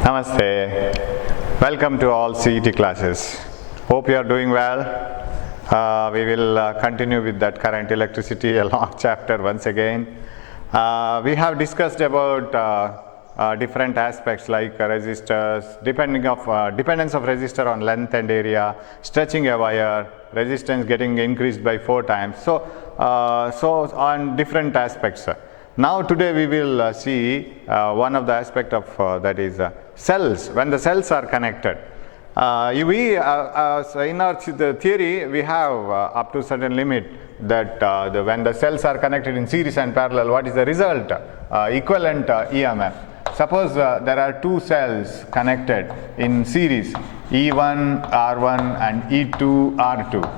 Namaste. Welcome to all CET classes. Hope you are doing well. We will continue with that current electricity, a long chapter once again. We have discussed about different aspects like resistors, dependence of resistor on length and area, stretching a wire, resistance getting increased by 4 times. So on different aspects. Now today we will see one of the aspect of that is cells. When the cells are connected, in our theory we have up to certain limit that when the cells are connected in series and parallel, what is the result? Equivalent EMF. Suppose there are 2 cells connected in series, E1 R1 and E2 R2.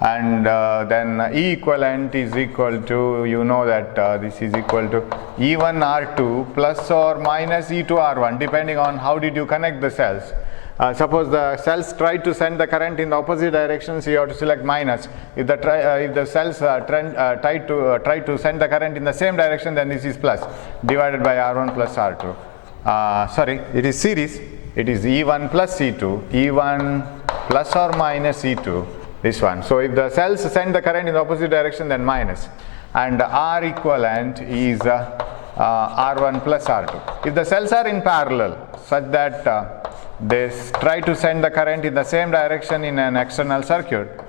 And then E equivalent is equal to, you know that this is equal to E1 R2 plus or minus E2 R1, depending on how did you connect the cells. Suppose the cells try to send the current in the opposite directions, you have to select minus. If the cells try to send the current in the same direction, then this is plus, divided by R1 plus R2. Sorry, it is series. It is E1 plus E2, E1 plus or minus E2. This one. So if the cells send the current in the opposite direction, then minus, and R equivalent is R1 plus R2. If the cells are in parallel such that they try to send the current in the same direction in an external circuit,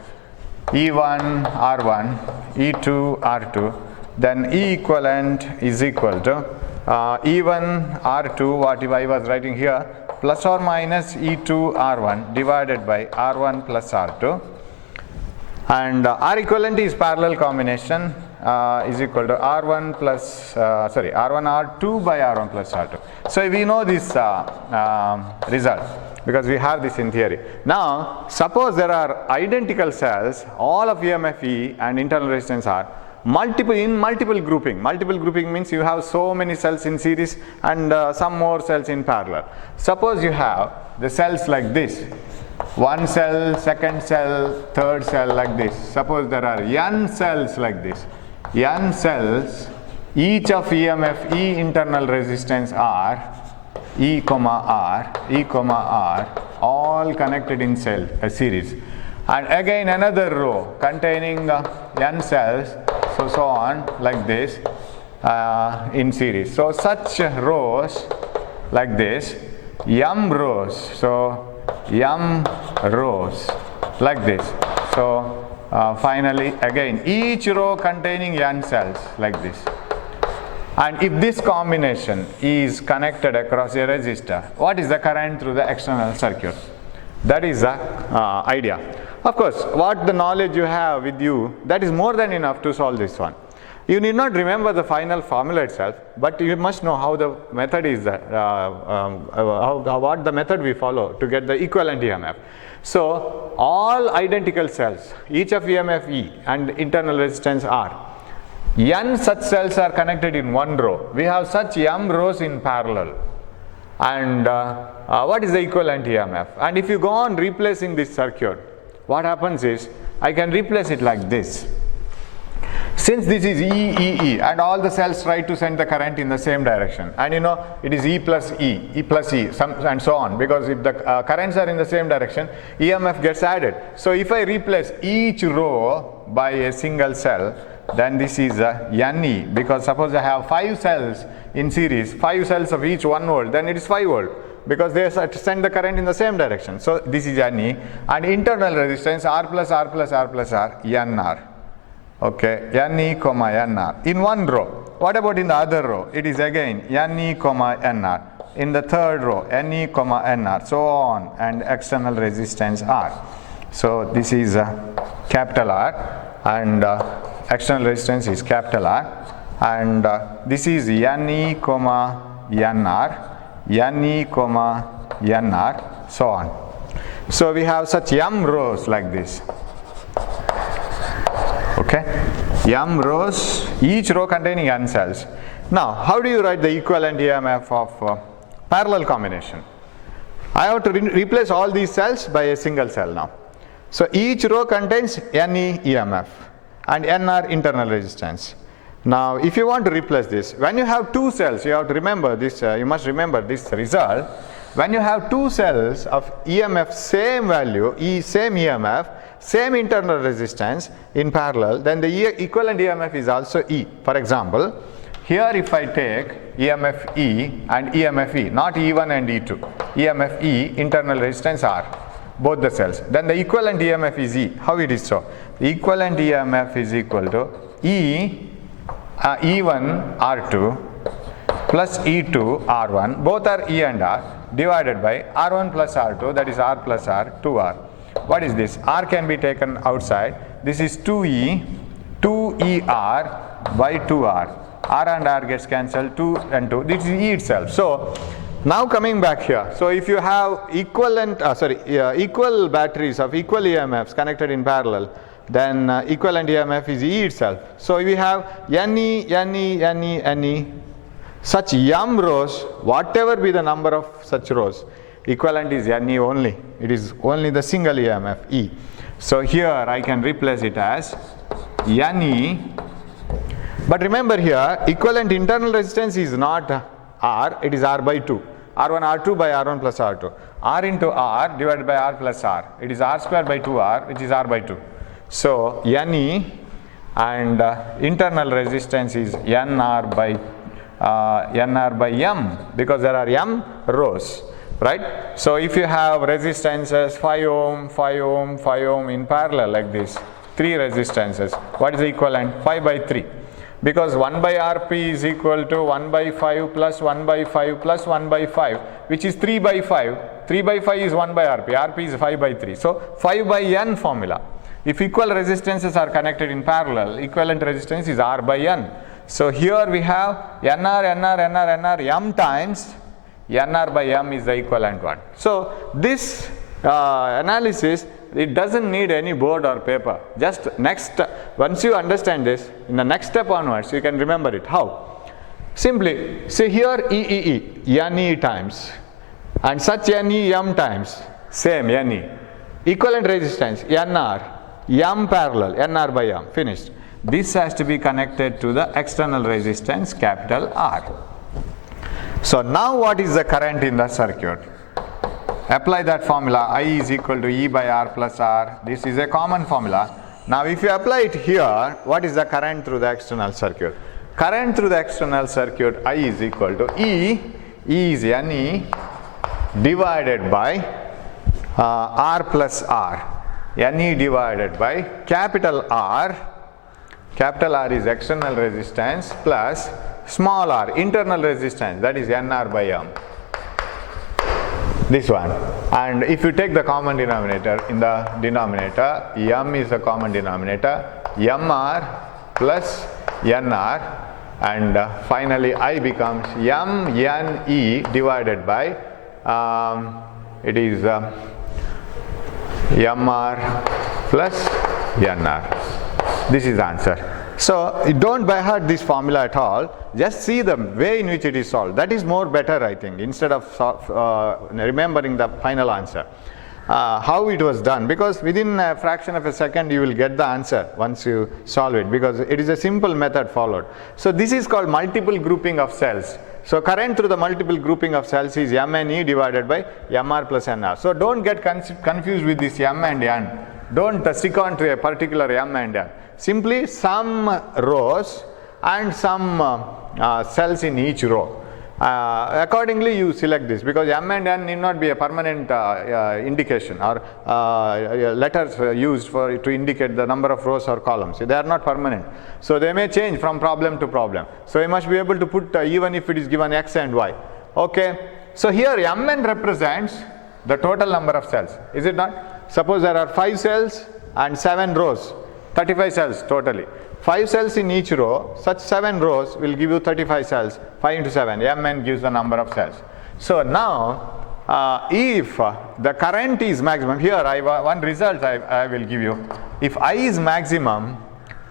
E1 R1, E2 R2, then E equivalent is equal to E1 R2, what I was writing here, plus or minus E2 R1 divided by R1 plus R2. And R equivalent is parallel combination is equal to R1 plus R1 R2 by R1 plus R2. So we know this result because we have this in theory. Now suppose there are identical cells, all of EMF E and internal resistance R, multiple grouping. Multiple grouping means you have so many cells in series and some more cells in parallel. Suppose you have the cells like this. One cell, second cell, third cell, like this. Suppose there are n cells like this. N cells, each of EMF E internal resistance R, E comma R, all connected in series. And again another row containing n cells, so on like this in series. So such rows like this, m rows. So m rows like this. So finally again each row containing n cells like this. And if this combination is connected across a resistor, what is the current through the external circuit? That is the idea. Of course, what the knowledge you have with you, that is more than enough to solve this one. You need not remember the final formula itself, but you must know how the method is, what the method we follow to get the equivalent EMF. So all identical cells, each of EMF E and internal resistance R, n such cells are connected in one row. We have such m rows in parallel. And what is the equivalent EMF? And if you go on replacing this circuit, what happens is, I can replace it like this. Since this is E and all the cells try to send the current in the same direction, and you know it is E plus E, and so on, because if the currents are in the same direction, EMF gets added. So if I replace each row by a single cell, then this is NE, because suppose I have 5 cells in series, 5 cells of each 1 volt, then it is 5 volt, because they send the current in the same direction. So this is NE, and internal resistance R plus R plus R plus R, NR. Okay, NE comma NR in one row. What about in the other row? It is again NE comma NR. In the third row, NE comma NR, so on, and external resistance R. So this is capital R, and external resistance is capital R, and this is NE comma NR, NE comma NR, so on. So we have such m rows like this. Okay, m rows, each row containing n cells. Now, how do you write the equivalent EMF of parallel combination? I have to replace all these cells by a single cell now. So each row contains NE EMF and NR internal resistance. Now, if you want to replace this, when you have two cells, you have to remember this, you must remember this result. When you have two cells of EMF same value, same EMF, same internal resistance in parallel, then the equivalent EMF is also E. For example, here if I take EMF E and EMF E, not E1 and E2, EMF E, internal resistance R, both the cells, then the equivalent EMF is E. How it is so? The equivalent EMF is equal to E1 R2 plus E2 R1, both are E and R, divided by R1 plus R2, that is R plus R, 2R. What is this? R can be taken outside. This is 2E, 2ER by 2R. R and R gets cancelled, 2 and 2. This is E itself. So, now coming back here. So, if you have equal batteries of equal EMFs connected in parallel, then equivalent EMF is E itself. So, we have NE, such M rows, whatever be the number of such rows, equivalent is NE only. It is only the single EMF E. So, here I can replace it as NE. But remember here, equivalent internal resistance is not R, it is R by 2. R1 R2 by R1 plus R2. R into R divided by R plus R. It is R square by 2R, which is R by 2. So, NE and internal resistance is NR by M, because there are M rows, right? So, if you have resistances 5 ohm, 5 ohm, 5 ohm in parallel like this, 3 resistances, what is the equivalent? 5 by 3. Because 1 by Rp is equal to 1 by 5 plus 1 by 5 plus 1 by 5, which is 3 by 5. 3 by 5 is 1 by Rp. Rp is 5 by 3. So, 5 by N formula. If equal resistances are connected in parallel, equivalent resistance is R by N. So, here we have NR, M times NR by M is the equivalent one. So, this analysis, it doesn't need any board or paper. Just once you understand this, in the next step onwards, you can remember it. How? Simply, see here NE times, and such NE M times, same NE. Equivalent resistance, NR, M parallel, NR by M, finished. This has to be connected to the external resistance, capital R. So, now what is the current in the circuit? Apply that formula, I is equal to E by R plus R. This is a common formula. Now, if you apply it here, what is the current through the external circuit? Current through the external circuit, I is equal to E is NE divided by R plus R. NE divided by capital R. Capital R is external resistance plus small r, internal resistance, that is NR by M. This one. And if you take the common denominator, in the denominator, M is the common denominator, MR plus NR, and finally I becomes MNE divided by, it is MR plus NR. This is the answer. So, you don't by heart this formula at all, just see the way in which it is solved. That is more better, I think, instead of remembering the final answer. How it was done, because within a fraction of a second you will get the answer once you solve it, because it is a simple method followed. So, this is called multiple grouping of cells. So, current through the multiple grouping of cells is MNE divided by MR plus NR. So, don't get confused with this M and N. Don't stick on to a particular M and N. Simply some rows and some cells in each row. Accordingly, you select this, because M and N need not be a permanent indication or letters used to indicate the number of rows or columns. They are not permanent. So, they may change from problem to problem. So, you must be able to put even if it is given X and Y. Okay. So, here Mn represents the total number of cells, is it not? Suppose there are 5 cells and 7 rows, 35 cells totally. 5 cells in each row, such 7 rows will give you 35 cells, 5 into 7, Mn gives the number of cells. So, now if the current is maximum, here one result I will give you. If I is maximum,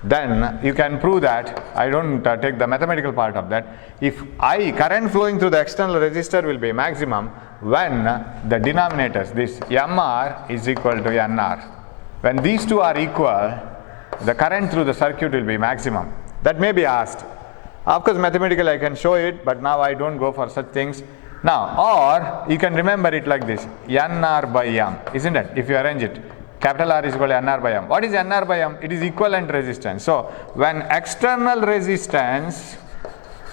then you can prove that, I don't take the mathematical part of that. If I, current flowing through the external resistor, will be maximum when the denominators, this Mr is equal to Nr. When these two are equal, the current through the circuit will be maximum. That may be asked. Of course, mathematically I can show it, but now I don't go for such things. Now, or you can remember it like this, NR by M, isn't it? If you arrange it, capital R is equal to NR by M. What is NR by M? It is equivalent resistance. So, when external resistance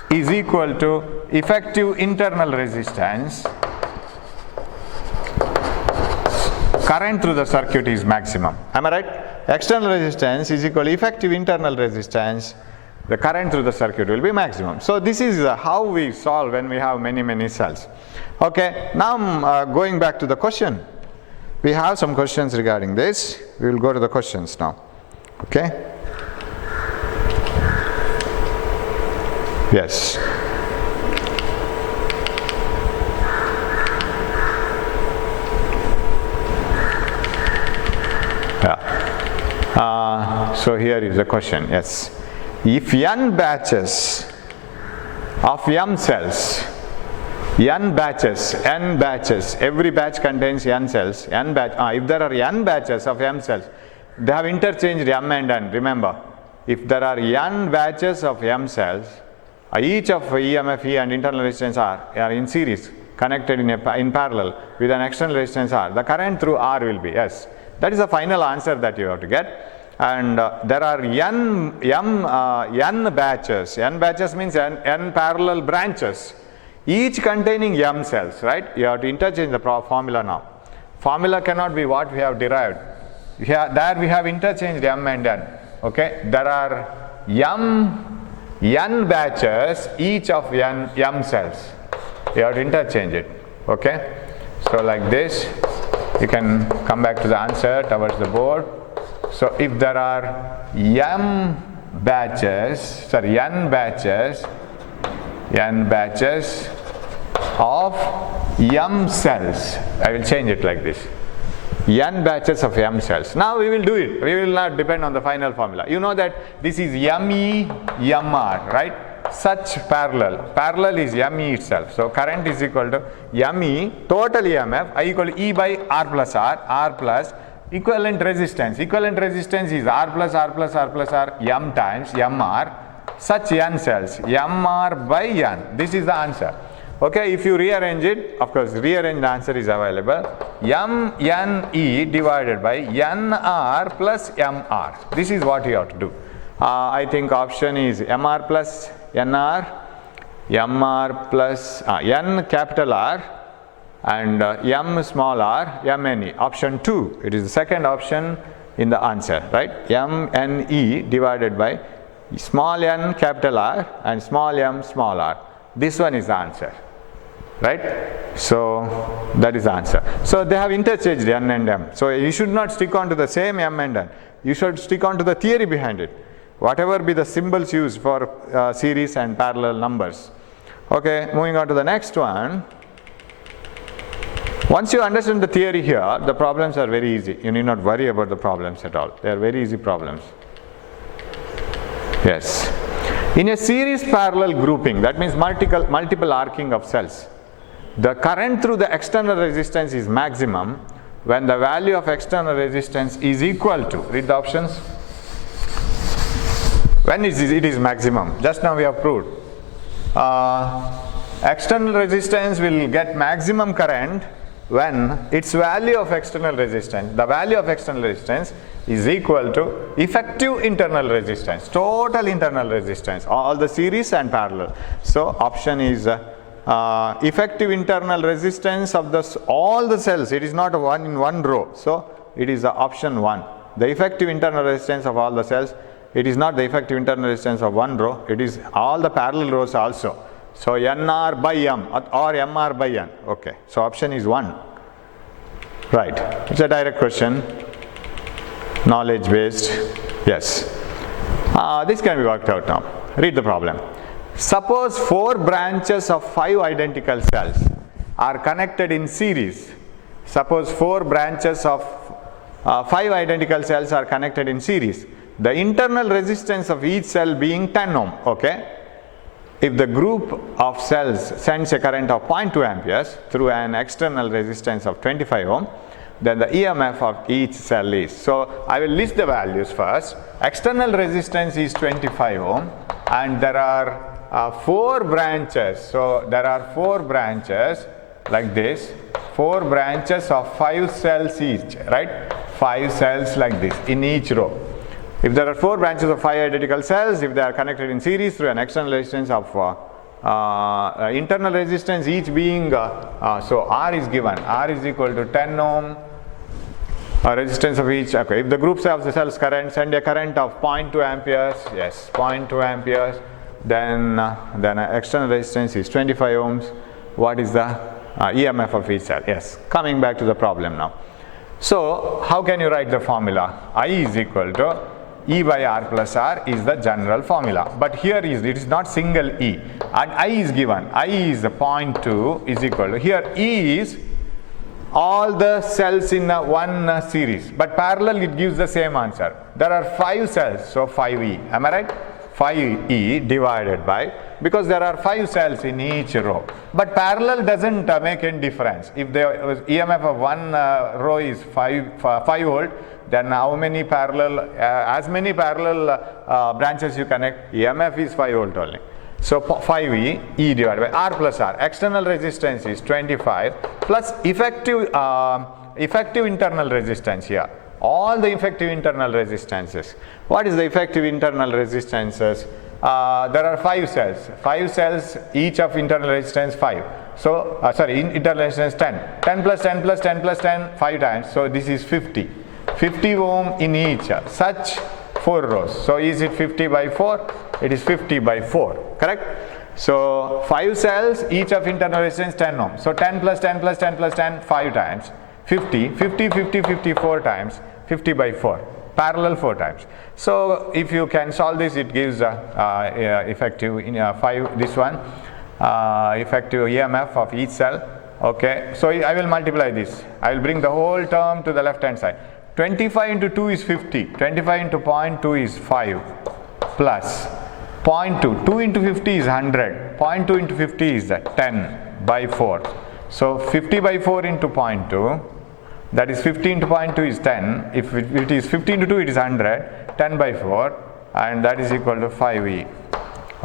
is equal to effective internal resistance, current through the circuit is maximum. Am I right? External resistance is equal to effective internal resistance. The current through the circuit will be maximum. So this is how we solve when we have many cells. Okay, now going back to the question. We have some questions regarding this. We will go to the questions now. Okay. Yes. Yeah. So here is the question. Yes. If n batches of m cells, n batches, every batch contains n cells, if there are n batches of m cells, they have interchanged m and n. Remember, if there are n batches of m cells, each of EMF E and internal resistance R are in series, connected in parallel with an external resistance R, the current through R will be S. That is the final answer that you have to get. And there are n batches. N batches means n parallel branches, each containing m cells, right? You have to interchange the formula now. Formula cannot be what we have derived. There we have interchanged m and n. Okay, there are n batches, each of m cells. You have to interchange it. Okay, so like this, you can come back to the answer towards the board. So if there are n batches of m cells, I will change it like this, n batches of m cells. Now we will do it. We will not depend on the final formula. You know that this is ME, MR, right? Such parallel is ME itself. So current is equal to ME, total EMF, I equal to E by R plus equivalent resistance. Equivalent resistance is R plus R M times MR, such n cells, MR by n. This is the answer. Okay, if you rearrange it, of course, rearrange the answer is available. MNE divided by NR plus MR. This is what you have to do. I think option is MR plus NR, MR plus N capital R, and M small r, MNE. Option 2, it is the second option in the answer, right? MNE divided by small n capital R and small m small r. This one is the answer, right? So that is the answer. So they have interchanged n and m. So you should not stick on to the same m and n. You should stick on to the theory behind it. Whatever be the symbols used for series and parallel numbers. Okay, moving on to the next one. Once you understand the theory here, the problems are very easy. You need not worry about the problems at all. They are very easy problems. Yes. In a series parallel grouping, that means multiple arcing of cells, the current through the external resistance is maximum when the value of external resistance is equal to, read the options. When it is maximum? Just now we have proved. External resistance will get maximum current when its value of external resistance, the value of external resistance is equal to effective internal resistance, total internal resistance, all the series and parallel. So option is effective internal resistance of all the cells. It is not one in one row. So it is option 1. The effective internal resistance of all the cells. It is not the effective internal resistance of one row. It is all the parallel rows also. So NR by M or MR by N. Okay. So option is 1. Right. It's a direct question. Knowledge based. Yes. This can be worked out now. Read the problem. Suppose 4 branches of 5 identical cells are connected in series. Suppose 4 branches of 5 identical cells are connected in series. The internal resistance of each cell being 10 ohm. Okay. If the group of cells sends a current of 0.2 amperes through an external resistance of 25 ohm, then the EMF of each cell is. So I will list the values first. External resistance is 25 ohm, and there are 4 branches. So there are 4 branches like this, 4 branches of 5 cells each, right? 5 cells like this in each row. If there are 4 branches of 5 identical cells, if they are connected in series through an external resistance of internal resistance each being, so R is given, R is equal to 10 ohm, resistance of each. Okay, if the groups of the cells current send a current of 0.2 amperes, yes, 0.2 amperes, then external resistance is 25 ohms. What is the EMF of each cell? Yes, coming back to the problem now. So how can you write the formula? I is equal to E by R plus R is the general formula, but here it is not single E, and I is given. I is 0.2 is equal to, here E is all the cells in one series, but parallel it gives the same answer. There are 5 cells, so 5E, am I right? 5E divided by, because there are 5 cells in each row, but parallel doesn't make any difference. If the EMF of one row is 5 volt, then how many parallel, as many parallel branches you connect, EMF is 5 volt only. So 5E, E divided by R plus R. External resistance is 25 plus effective internal resistance here. All the effective internal resistances. What is the effective internal resistances? There are 5 cells. 5 cells, each of internal resistance 5. So, internal resistance 10. 10 plus 10 plus 10 plus 10, 5 times. So this is 50. 50 ohm in each, such 4 rows. So is it 50 by 4? It is 50 by 4, correct? So 5 cells, each of internal resistance 10 ohm. So 10 plus 10 plus 10 plus 10, 5 times. 50, 50, 50, 50, 4 times, 50 by 4, parallel 4 times. So if you can solve this, it gives effective in 5, this one, effective EMF of each cell. Okay, so I will multiply this. I will bring the whole term to the left hand side. 25 into 2 is 50, 25 into 0.2 is 5, plus 0.2, 2 into 50 is 100, 0.2 into 50 is 10 by 4. So 50 by 4 into 0.2, that is 50 into 0.2 is 10, if it is 50 into 2 it is 100, 10 by 4, and that is equal to 5E,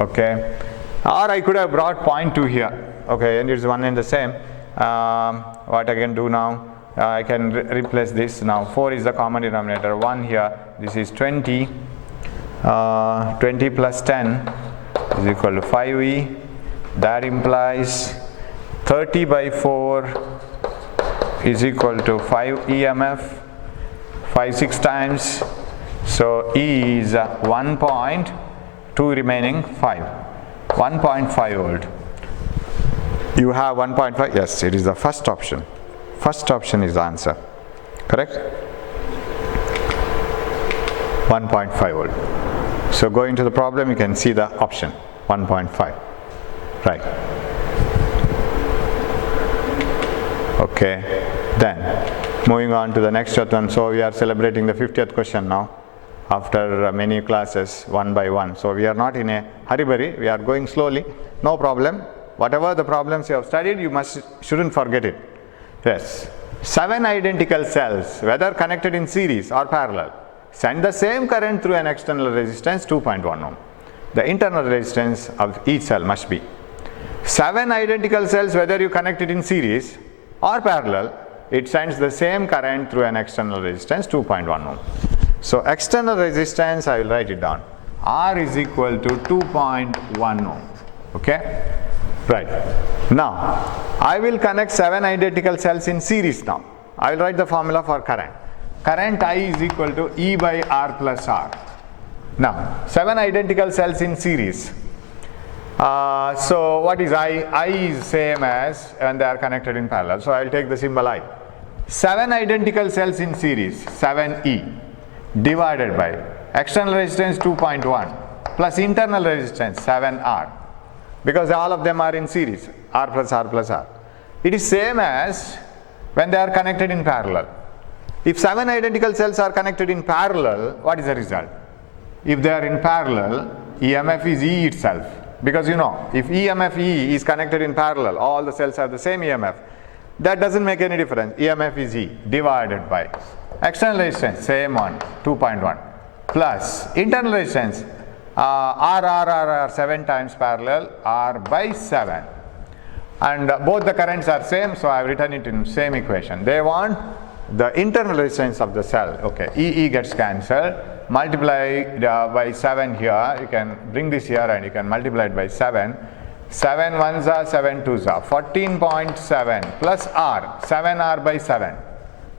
okay. Or I could have brought 0.2 here, okay, and it is one and the same. What I can do now, I can replace this now. 4 is the common denominator, 1 here, this is 20, 20 plus 10 is equal to 5E, that implies 30 by 4 is equal to 5 EMF, 6 times, so E is 1.2 remaining 5, 1.5 volt. You have 1.5, yes, it is the first option. First option is the answer, correct? 1.5 volt. So going to the problem, you can see the option, 1.5, right. Okay, then moving on to the next one. So we are celebrating the 50th question now after many classes, one by one. So we are not in a hurry, we are going slowly, no problem. Whatever the problems you have studied, you shouldn't forget it. Yes, 7 identical cells, whether connected in series or parallel, send the same current through an external resistance 2.1 ohm. The internal resistance of each cell must be 7 identical cells, whether you connect it in series or parallel, it sends the same current through an external resistance 2.1 ohm. So external resistance, I will write it down. R is equal to 2.1 ohm. Okay, right. Now I will connect 7 identical cells in series now. I will write the formula for current. Current I is equal to E by R plus R. Now 7 identical cells in series. So what is I? I is same as when they are connected in parallel. So I will take the symbol I. 7 identical cells in series, 7E, divided by external resistance 2.1 plus internal resistance 7R, because all of them are in series, R plus R plus R. It is same as when they are connected in parallel. If 7 identical cells are connected in parallel, what is the result? If they are in parallel, EMF is E itself, because you know, if EMF E is connected in parallel, all the cells have the same EMF. That doesn't make any difference. EMF is E divided by external resistance, same one, 2.1, plus internal resistance, R, 7 times parallel, R by 7. And both the currents are same, so I have written it in same equation. They want the internal resistance of the cell. Okay, E gets cancelled, multiply by 7 here, you can bring this here and you can multiply it by 7. 7 ones are 7 twos are 14.7 plus R, 7R by 7.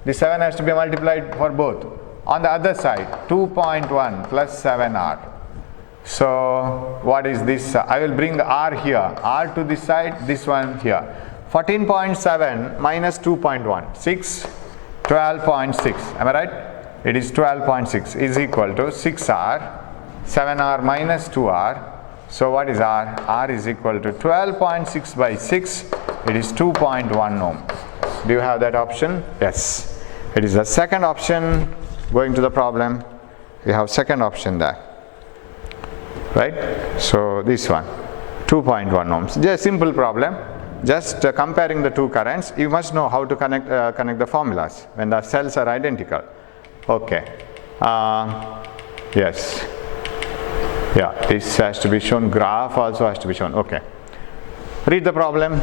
This 7 has to be multiplied for both. On the other side, 2.1 plus 7R. So what is this? I will bring R here, R to this side, this one here. 14.7 minus 2.1, 6, 12.6. Am I right? It is 12.6 is equal to 6R, 7R minus 2R. So what is R? R is equal to 12.6 by 6. It is 2.1 ohm. Do you have that option? Yes. It is the second option. Going to the problem, we have second option there. Right? So this one, 2.1 ohms. Just a simple problem. Just comparing the two currents. You must know how to connect the formulas when the cells are identical. Okay. Yes. Yeah, this has to be shown. Graph also has to be shown. Okay. Read the problem.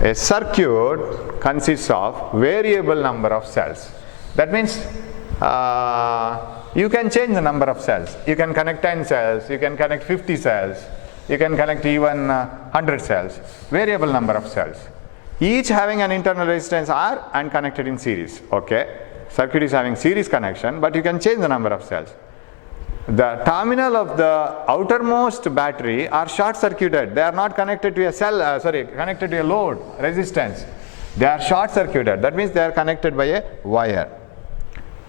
A circuit consists of variable number of cells. That means you can change the number of cells. You can connect 10 cells, you can connect 50 cells, you can connect even 100 cells. Variable number of cells. Each having an internal resistance R and connected in series. Okay. Circuit is having series connection, but you can change the number of cells. The terminal of the outermost battery are short circuited. They are not connected to a cell, connected to a load resistance. They are short circuited. That means they are connected by a wire.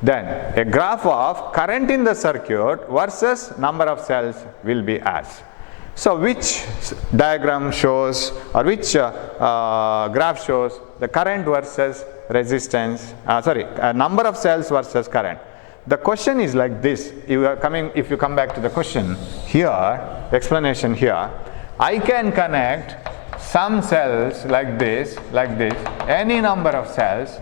Then a graph of current in the circuit versus number of cells will be as. So which diagram shows, or which graph shows the current versus resistance, number of cells versus current. The question is like this. If you come back to the question here, explanation here, I can connect some cells like this, any number of cells.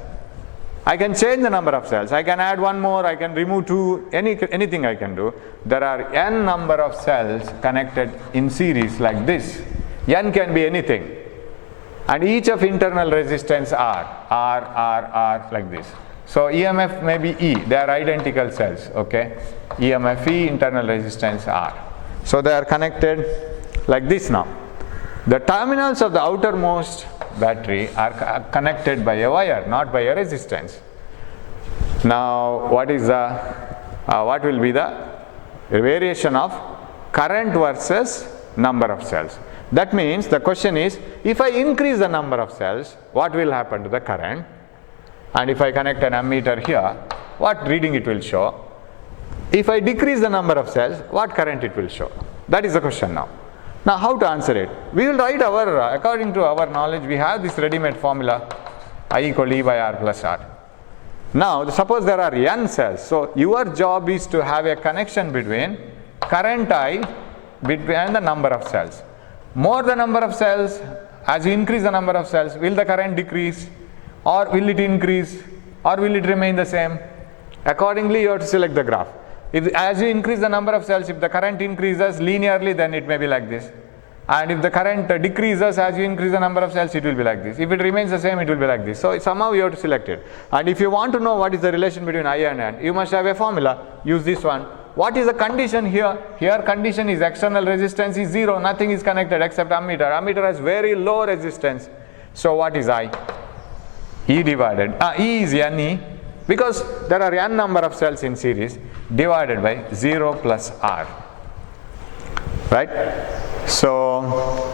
I can change the number of cells. I can add one more, I can remove two, anything I can do. There are n number of cells connected in series like this. N can be anything. And each of internal resistance R like this. So EMF may be E, they are identical cells, okay. EMF E, internal resistance R. So they are connected like this now. The terminals of the outermost battery are connected by a wire, not by a resistance. Now what will be the variation of current versus number of cells? That means the question is, if I increase the number of cells, what will happen to the current? And if I connect an ammeter here, what reading it will show? If I decrease the number of cells, what current it will show? That is the question now. Now how to answer it? We will write according to our knowledge, we have this ready-made formula, I equal E by R plus R. Now suppose there are n cells, so your job is to have a connection between current I and the number of cells. More the number of cells, as you increase the number of cells, will the current decrease? Or will it increase, or will it remain the same? Accordingly, you have to select the graph. As you increase the number of cells, if the current increases linearly, then it may be like this. And if the current decreases as you increase the number of cells, it will be like this. If it remains the same, it will be like this. So somehow you have to select it. And if you want to know what is the relation between I and N, you must have a formula. Use this one. What is the condition here? Here condition is external resistance is 0. Nothing is connected except ammeter. Ammeter has very low resistance. So what is I? E divided, E is Ne, because there are n number of cells in series, divided by 0 plus R. Right? So,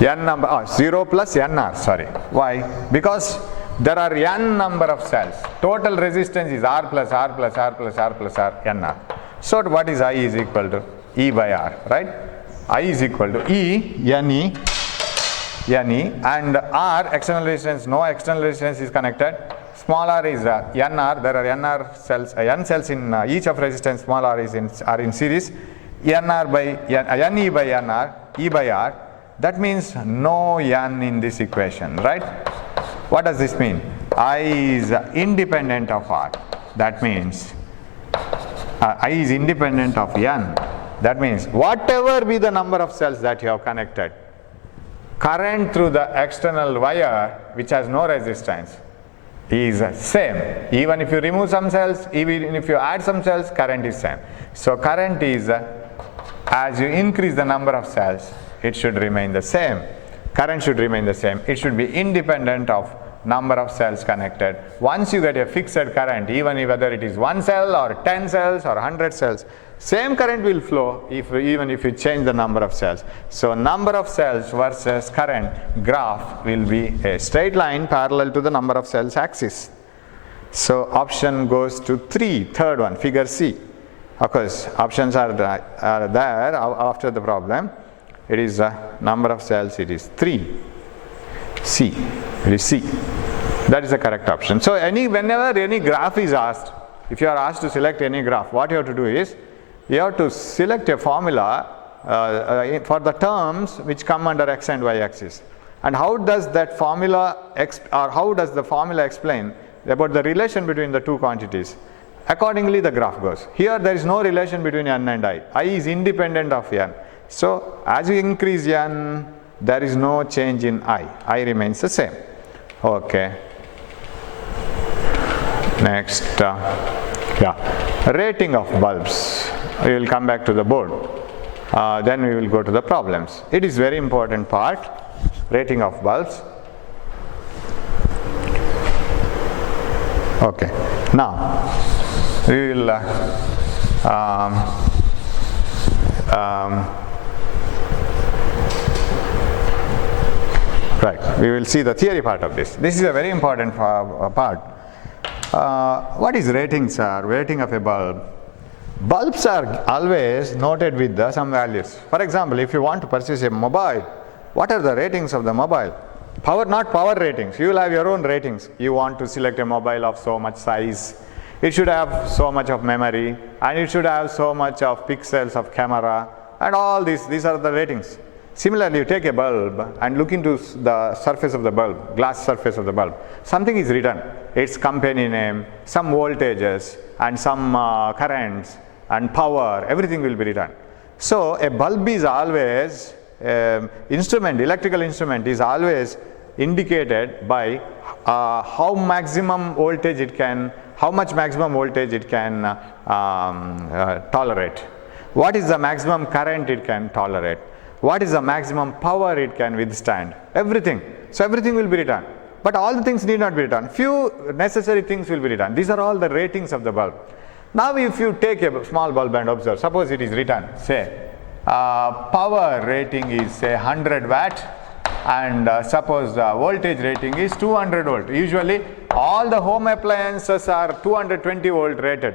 n number, 0 plus NR, sorry. Why? Because there are n number of cells. Total resistance is R plus R plus R plus R plus R, NR. So what is I is equal to E by R, right? I is equal to E, Ne, and R, external resistance, no external resistance is connected. Small r is NR, there are NR cells, n cells in each of resistance, small r are in series. NR by Ne by NR, E by R. That means no n in this equation, right? What does this mean? I is independent of r. That means I is independent of n. That means whatever be the number of cells that you have connected, current through the external wire which has no resistance is same. Even if you remove some cells, even if you add some cells, current is same. So current is, as you increase the number of cells, it should remain the same. Current should remain the same. It should be independent of number of cells connected. Once you get a fixed current, even whether it is 1 cell or 10 cells or 100 cells, same current will flow even if you change the number of cells. So number of cells versus current graph will be a straight line parallel to the number of cells axis. So option goes to 3, third one, figure C. Of course, options are there after the problem. It is number of cells, it is 3. C, it is C. That is the correct option. So whenever any graph is asked, if you are asked to select any graph, what you have to do is, you have to select a formula for the terms which come under x and y axis. And how does that formula, how does the formula explain about the relation between the two quantities? Accordingly the graph goes. Here there is no relation between n and I. I is independent of n. So as you increase n, there is no change in I. I remains the same. Okay. Next, rating of bulbs. We will come back to the board. Then we will go to the problems. It is very important part, rating of bulbs. Okay. Now, we will we will see the theory part of this. This is a very important part. What is rating, sir? Rating of a bulb. Bulbs are always noted with some values. For example, if you want to purchase a mobile, what are the ratings of the mobile? Not power ratings. You will have your own ratings. You want to select a mobile of so much size. It should have so much of memory, and it should have so much of pixels of camera, and all these are the ratings. Similarly, you take a bulb and look into the surface of the bulb, glass surface of the bulb. Something is written, its company name, some voltages, and some currents, and power, everything will be written. So a bulb is always, electrical instrument is always indicated by how much maximum voltage it can tolerate. What is the maximum current it can tolerate? What is the maximum power it can withstand? Everything. So everything will be written. But all the things need not be written. Few necessary things will be written. These are all the ratings of the bulb. Now if you take a small bulb and observe, suppose it is written, say, power rating is say 100 watt, and suppose the voltage rating is 200 volt. Usually all the home appliances are 220 volt rated.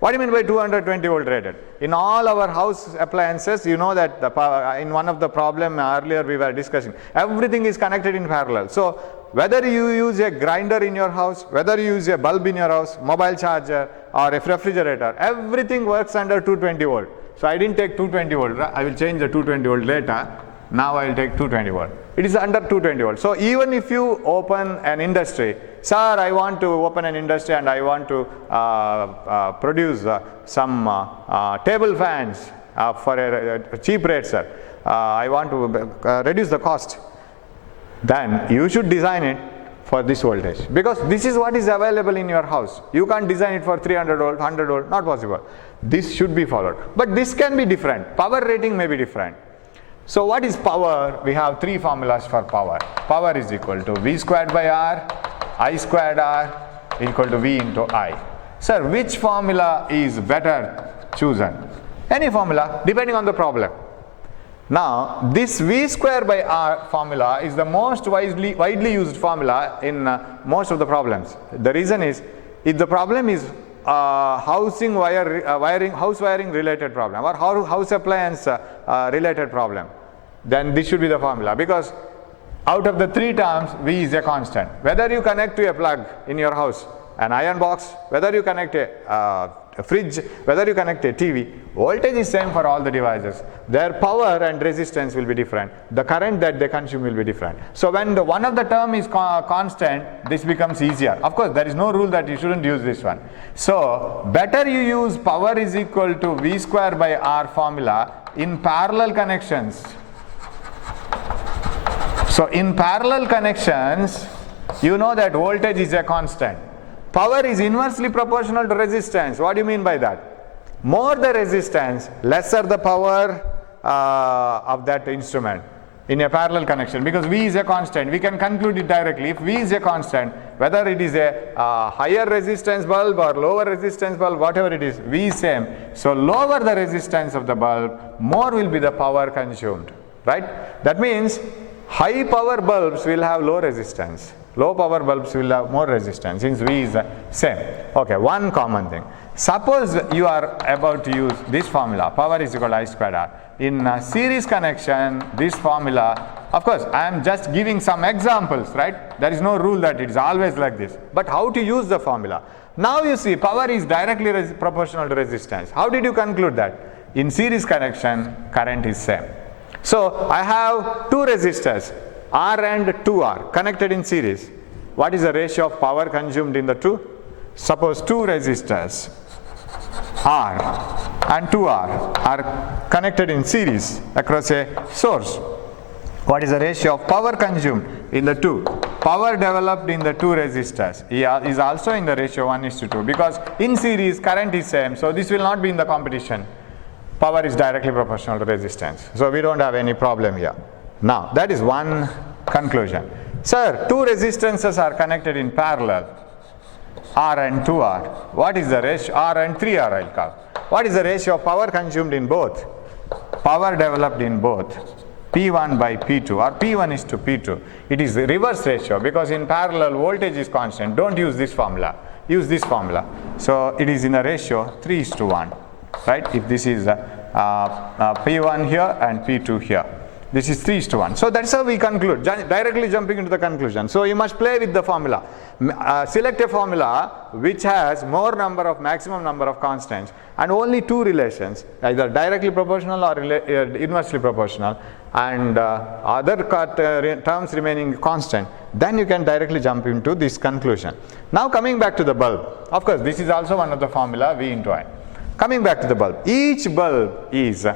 What do you mean by 220 volt rated? In all our house appliances, you know that in one of the problem earlier we were discussing, everything is connected in parallel. So whether you use a grinder in your house, whether you use a bulb in your house, mobile charger or a refrigerator, everything works under 220 volt. So I didn't take 220 volt, I will change the 220 volt later. Now I will take 220 volt. It is under 220 volt. So even if you open an industry, sir, I want to open an industry and I want to produce some table fans for a cheap rate, sir. I want to reduce the cost. Then you should design it for this voltage, because this is what is available in your house. You can't design it for 300 volt, 100 volt, not possible. This should be followed. But this can be different. Power rating may be different. So what is power? We have three formulas for power. Power is equal to V squared by R, I squared R equal to V into I. Sir, which formula is better chosen? Any formula, depending on the problem. Now, this V square by R formula is the most widely used formula in most of the problems. The reason is, if the problem is house wiring related problem or house appliance related problem, then this should be the formula, because out of the three terms, V is a constant. Whether you connect to a plug in your house, an iron box, whether you connect to fridge, whether you connect a TV, voltage is same for all the devices. Their power and resistance will be different. The current that they consume will be different. So when one of the term is constant, this becomes easier. Of course, there is no rule that you shouldn't use this one. So better you use power is equal to V square by R formula in parallel connections. So in parallel connections, you know that voltage is a constant. Power is inversely proportional to resistance. What do you mean by that? More the resistance, lesser the power of that instrument in a parallel connection, because V is a constant. We can conclude it directly. If V is a constant, whether it is a higher resistance bulb or lower resistance bulb, whatever it is, V is same. So lower the resistance of the bulb, more will be the power consumed, right? That means high power bulbs will have low resistance. Low power bulbs will have more resistance since V is the same. Okay, one common thing. Suppose you are about to use this formula, power is equal to I squared R. In a series connection, this formula, of course, I am just giving some examples, right? There is no rule that it is always like this. But how to use the formula? Now you see, power is directly proportional to resistance. How did you conclude that? In series connection, current is same. So I have two resistors, R and 2R, connected in series. What is the ratio of power consumed in the two? Suppose two resistors, R and 2R, are connected in series across a source. What is the ratio of power consumed in the two? Power developed in the two resistors is also in the ratio 1:2, because in series current is same, so this will not be in the competition. Power is directly proportional to resistance. So we don't have any problem here. Now, that is one conclusion. Sir, two resistances are connected in parallel, R and 2R. What is the ratio? R and 3R I'll call. What is the ratio of power consumed in both? Power developed in both, P1 by P2, or P1 is to P2. It is the reverse ratio, because in parallel voltage is constant. Don't use this formula. Use this formula. So it is in the ratio 3:1. Right? If this is P1 here and P2 here, this is 3:1. So that's how we conclude, directly jumping into the conclusion. So you must play with the formula. Select a formula which has more number of maximum number of constants and only two relations, either directly proportional or inversely proportional, and other terms remaining constant. Then you can directly jump into this conclusion. Now coming back to the bulb. Of course, this is also one of the formula, V into I. Coming back to the bulb, each bulb is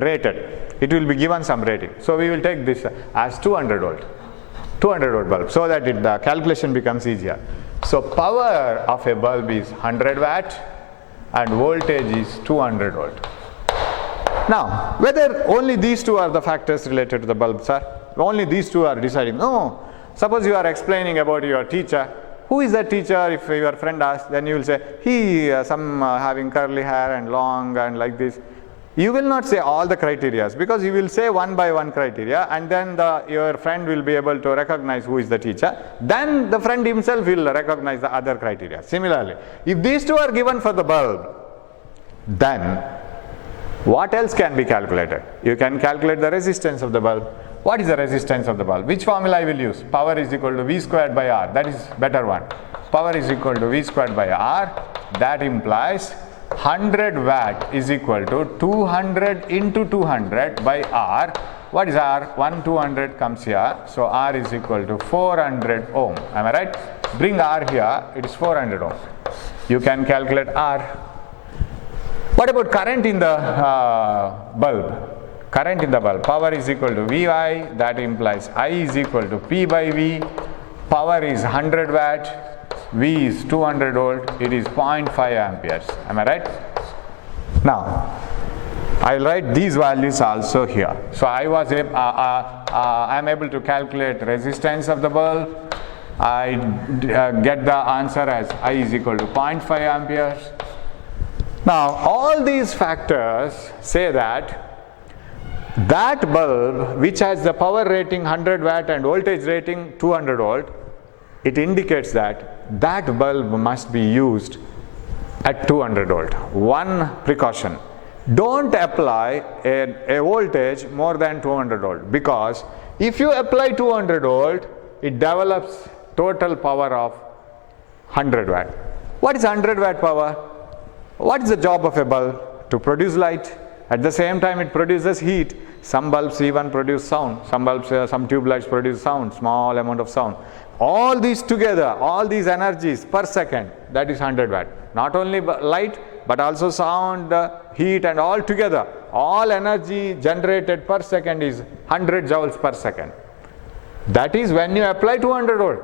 rated. It will be given some rating. So we will take this as 200 volt, 200 volt bulb, so that the calculation becomes easier. So power of a bulb is 100 watt and voltage is 200 volt. Now, whether only these two are the factors related to the bulb, sir, only these two are deciding. No, suppose you are explaining about your teacher. Who is that teacher? If your friend asks, then you will say, he, having curly hair and long and like this. You will not say all the criteria, because you will say one by one criteria, and then your friend will be able to recognize who is the teacher. Then the friend himself will recognize the other criteria. Similarly, if these two are given for the bulb, then what else can be calculated? You can calculate the resistance of the bulb. What is the resistance of the bulb? Which formula I will use? Power is equal to V squared by R. That is better one. Power is equal to V squared by R. That implies 100 watt is equal to 200 into 200 by R. What is R? 200 comes here. So R is equal to 400 ohm. Am I right? Bring R here. It is 400 ohm. You can calculate R. What about current in the bulb? Current in the bulb, power is equal to VI, that implies I is equal to P by V. Power is 100 watt, V is 200 volt, it is 0.5 amperes. Am I right? Now, I will write these values also here. So I am able to calculate resistance of the bulb. I get the answer as I is equal to 0.5 amperes. Now, all these factors say that bulb which has the power rating 100 watt and voltage rating 200 volt, it indicates that bulb must be used at 200 volt. One precaution, don't apply a voltage more than 200 volt, because if you apply 200 volt, it develops total power of 100 watt. What is 100 watt power? What is the job of a bulb? To produce light. At the same time it produces heat. Some bulbs even produce sound. Some bulbs, some tube lights produce sound, small amount of sound. All these together, all these energies per second, that is 100 watt. Not only light, but also sound, heat, and all together. All energy generated per second is 100 joules per second. That is when you apply 200 volt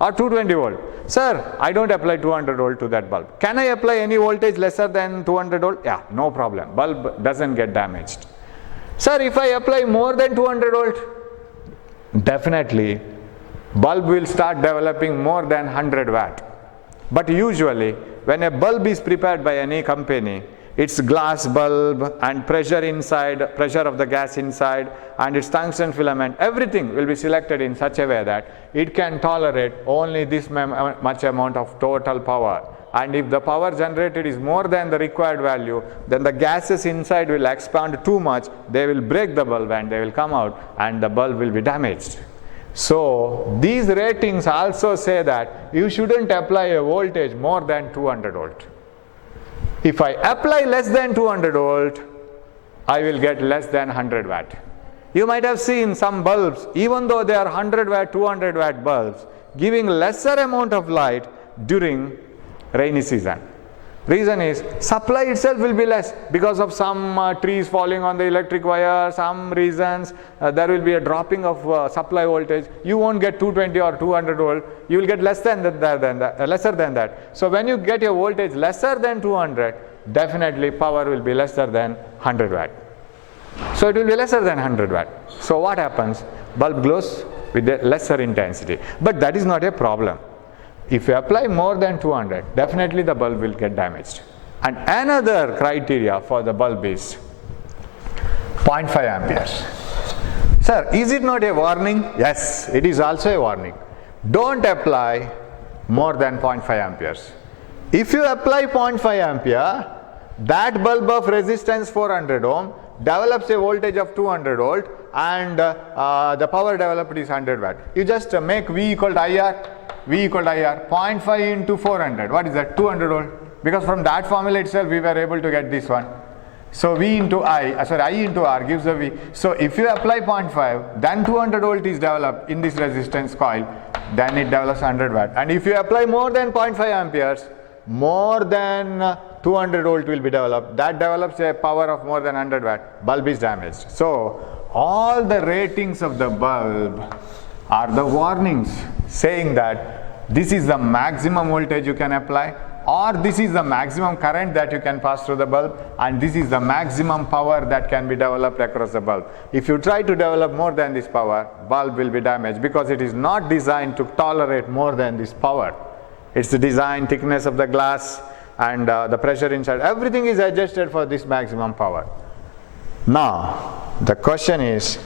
or 220 volt. Sir, I don't apply 200 volt to that bulb. Can I apply any voltage lesser than 200 volt? Yeah, no problem. Bulb doesn't get damaged. Sir, if I apply more than 200 volt, definitely bulb will start developing more than 100 watt. But usually when a bulb is prepared by any company, its glass bulb and pressure inside, pressure of the gas inside, and its tungsten filament, everything will be selected in such a way that it can tolerate only this much amount of total power. And if the power generated is more than the required value, then the gases inside will expand too much, they will break the bulb and they will come out and the bulb will be damaged. So these ratings also say that you shouldn't apply a voltage more than 200 volt. If I apply less than 200 volt, I will get less than 100 watt. You might have seen some bulbs, even though they are 100 watt, 200 watt bulbs, giving lesser amount of light during rainy season. Reason is supply itself will be less because of some trees falling on the electric wire, some reasons there will be a dropping of supply voltage. You won't get 220 or 200 volt, you will get lesser than that. So when you get your voltage lesser than 200, definitely power will be lesser than 100 watt. So it will be lesser than 100 watt. So what happens? Bulb glows with a lesser intensity. But that is not a problem. If you apply more than 200, definitely the bulb will get damaged. And another criteria for the bulb is 0.5 amperes. Sir, is it not a warning? Yes, it is also a warning. Don't apply more than 0.5 amperes. If you apply 0.5 ampere, that bulb of resistance 400 ohm develops a voltage of 200 volt and the power developed is 100 watt. You just make V equal to IR. V equal to IR, 0.5 into 400, what is that? 200 volt. Because from that formula itself we were able to get this one. So I into R gives the V. So if you apply 0.5, then 200 volt is developed in this resistance coil, then it develops 100 watt. And if you apply more than 0.5 amperes, more than 200 volt will be developed. That develops a power of more than 100 watt. Bulb is damaged. So all the ratings of the bulb are the warnings saying that this is the maximum voltage you can apply, or this is the maximum current that you can pass through the bulb, and this is the maximum power that can be developed across the bulb. If you try to develop more than this power, bulb will be damaged because it is not designed to tolerate more than this power. It's the design, thickness of the glass and the pressure inside, everything is adjusted for this maximum power. Now the question is,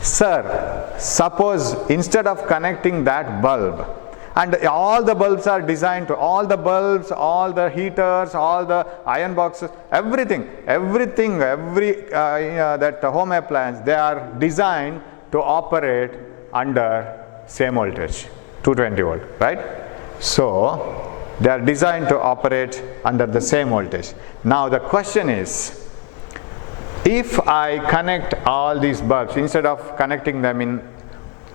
sir, suppose instead of connecting that bulb, and all the bulbs are designed to, all the bulbs, all the heaters, all the iron boxes, every that home appliance, they are designed to operate under same voltage, 220 volt, right? So they are designed to operate under the same voltage. Now the question is, if I connect all these bulbs, instead of connecting them in